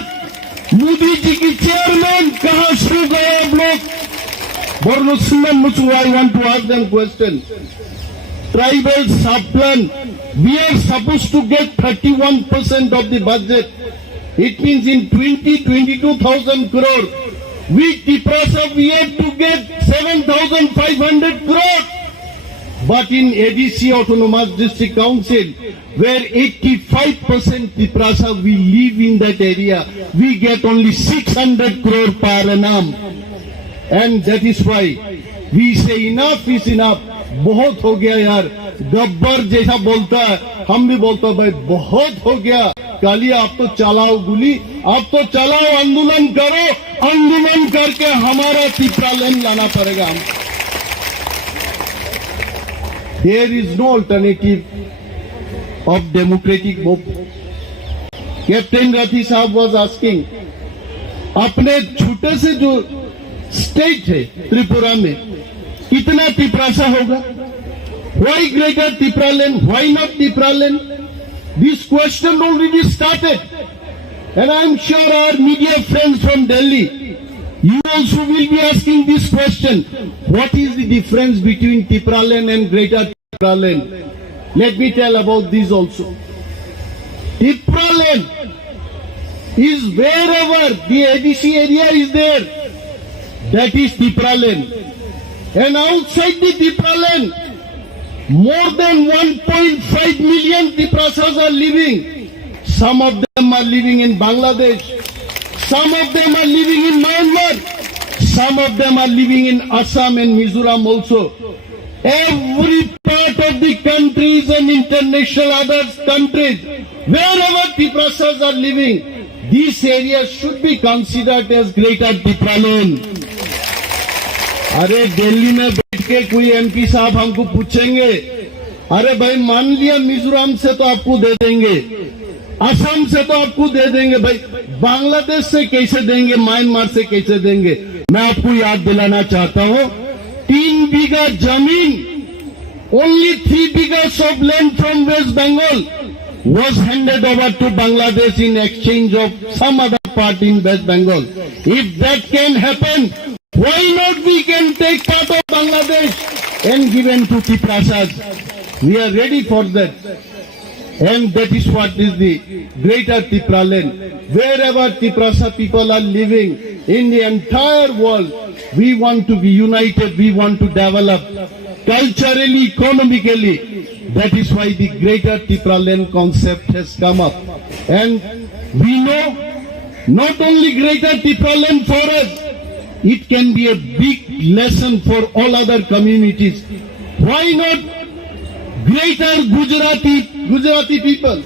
मोदी जी की चेयरमैन, कहां सो गए आप लोग? I want to ask them question. Tribal sub-plan, we are supposed to get 31% of the budget. It means in 22,000 crore, we Tripura we have to get 7,500 crore. But in ADC Autonomous District Council, where 85% Tripura we live in that area, we get only 600 crore per annum. And that is why we say enough is enough. बहुत हो गया यार, गब्बर जैसा बोलता है, हम भी बोलते हैं भाई बहुत हो गया। कालिया आप तो चलाओ गोली, आप तो चलाओ, आंदोलन करो, आंदोलन करके हमारा त्रिपुरा लैंड लाना पड़ेगा हम। There is no alternative of democratic movement. Captain Rathi साहब was asking, अपने छोटे से जो स्टेट है त्रिपुरा में, कितना त्रिपुरा होगा? Why greater Tripura land? Why not Tripura land? This question already started, and I am sure our media friends from Delhi, you also will be asking this question: what is the difference between Tripura land and greater Tripura land? Let me tell about this also. Tripura land is wherever the ADC area is there. That is Tripura land. And outside the Tipra land, more than 1.5 million Tiprasas are living. Some of them are living in Bangladesh. Some of them are living in Myanmar. Some of them are living in Assam and Mizoram also. Every part of the countries and international other countries, wherever Tiprasas are living, these areas should be considered as Greater Tipraland. अरे दिल्ली में बैठ के कोई MP साहब हमको पूछेंगे, अरे भाई मान लिया मिजोरम से तो आपको दे देंगे, असम से तो आपको दे देंगे, भाई बांग्लादेश से कैसे देंगे, म्यांमार से कैसे देंगे? मैं आपको याद दिलाना चाहता हूं, 3 बीघा जमीन, only 3 बीघाs of land from West Bengal was handed over to Bangladesh in exchange of some other part in West Bengal. If that can happen, why not we can take part of Bangladesh and given to Tiprasas? We are ready for that. And that is what is the Greater Tipraland. Wherever Tiprasa people are living in the entire world, we want to be united, we want to develop culturally, economically. That is why the Greater Tipraland concept has come up. And we know not only Greater Tipraland for us, it can be a big lesson for all other communities. Why not Greater Gujarati people?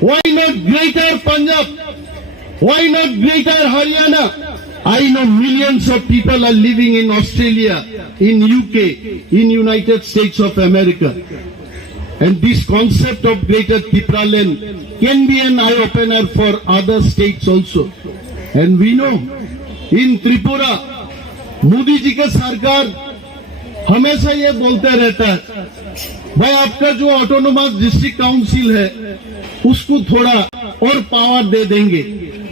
Why not Greater Punjab? Why not Greater Haryana? I know millions of people are living in Australia, in UK, in United States of America. And this concept of Greater Tipraland can be an eye-opener for other states also. And we know, in Tripura, Modi ji का सरकार हमेशा ये बोलते रहता है, भाई आपका जो ऑटोनोमस डिस्ट्रिक्ट काउंसिल है उसको थोड़ा और पावर दे देंगे।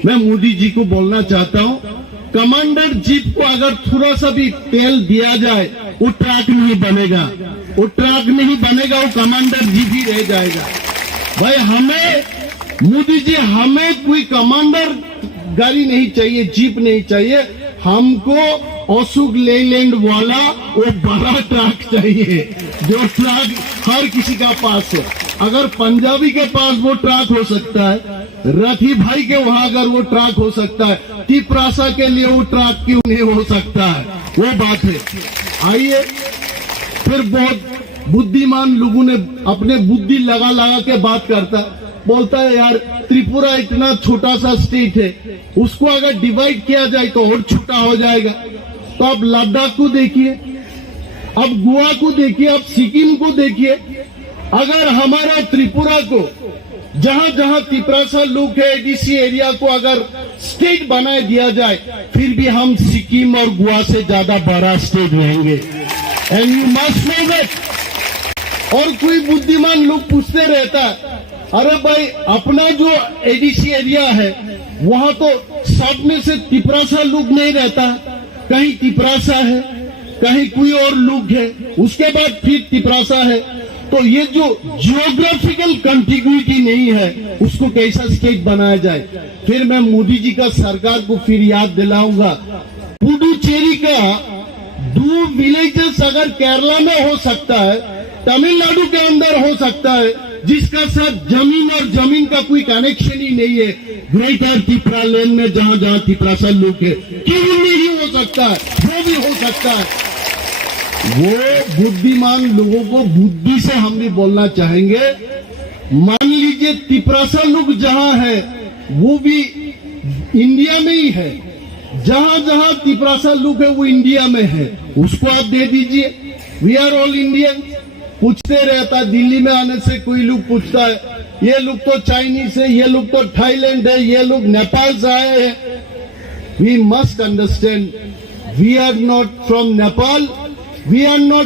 मैं मोदी जी को बोलना चाहता हूं, कमांडर जीप को अगर थोड़ा सा भी तेल दिया जाए वो ट्रक नहीं बनेगा, वो ट्रक नहीं बनेगा, वो कमांडर जीप ही रह जाएगा। भाई हमें मोदी जी, हमें कोई कमांडर गाड़ी नहीं चाहिए, जीप नहीं चाहिए, हमको अशोक लेलैंड वाला वो बड़ा ट्रक चाहिए, जो ट्रक हर किसी का पास है। अगर पंजाबी के पास वो ट्रक हो सकता है, रथी भाई के वहां अगर वो ट्रक हो सकता है, तिपरासा के लिए वो ट्रक क्यों नहीं हो सकता है? वो बात है। आइए, फिर बहुत बुद्धिमान लोगों ने अपने बुद्धि लगा लगा के बात करता है, बोलता है यार त्रिपुरा इतना छोटा सा स्टेट है, उसको अगर डिवाइड किया जाए तो और छोटा हो जाएगा। तो आप लद्दाख को देखिए, अब गोवा को देखिए, अब सिक्किम को देखिए। अगर हमारा त्रिपुरा को जहां जहां तिपरासा लोग है, एडीसी एरिया को अगर स्टेट बना दिया जाए, फिर भी हम सिक्किम और गोवा से ज्यादा बड़ा स्टेट रहेंगे। And you must know that. और कोई बुद्धिमान लोग पूछते रहता है, अरे भाई अपना जो एडीसी एरिया है वहां तो सब में से तिपरासा लोग नहीं रहता, कहीं तिपरासा है, कहीं कोई और लोग है, उसके बाद फिर तिपरासा है। तो ये जो जियोग्राफिकल कंटिग्यूटी नहीं है, उसको कैसा स्टेट बनाया जाए? फिर मैं मोदी जी का सरकार को फिर याद दिलाऊंगा, पुडुचेरी का 2 विलेजेस अगर केरला में हो सकता है, तमिलनाडु के अंदर हो सकता है, जिसका साथ जमीन और जमीन का कोई कनेक्शन ही नहीं है, ग्रेटर तिपरालैंड में जहां जहां तिपरासा लोग है, क्यों नहीं हो सकता है? वो भी हो सकता है। वो बुद्धिमान लोगों को बुद्धि से हम भी बोलना चाहेंगे। मान लीजिए तिपरासा लोग जहां है वो भी इंडिया में ही है, जहां जहां तिपरासा लोग है वो इंडिया में है, उसको आप दे दीजिए। We are all Indian. पूछते रहता, दिल्ली में आने से कोई लोग पूछता है, ये लोग तो चाइनीज है, ये लोग तो थाईलैंड है, ये लोग नेपाल से आए हैं। We must understand, we are not from Nepal, we are not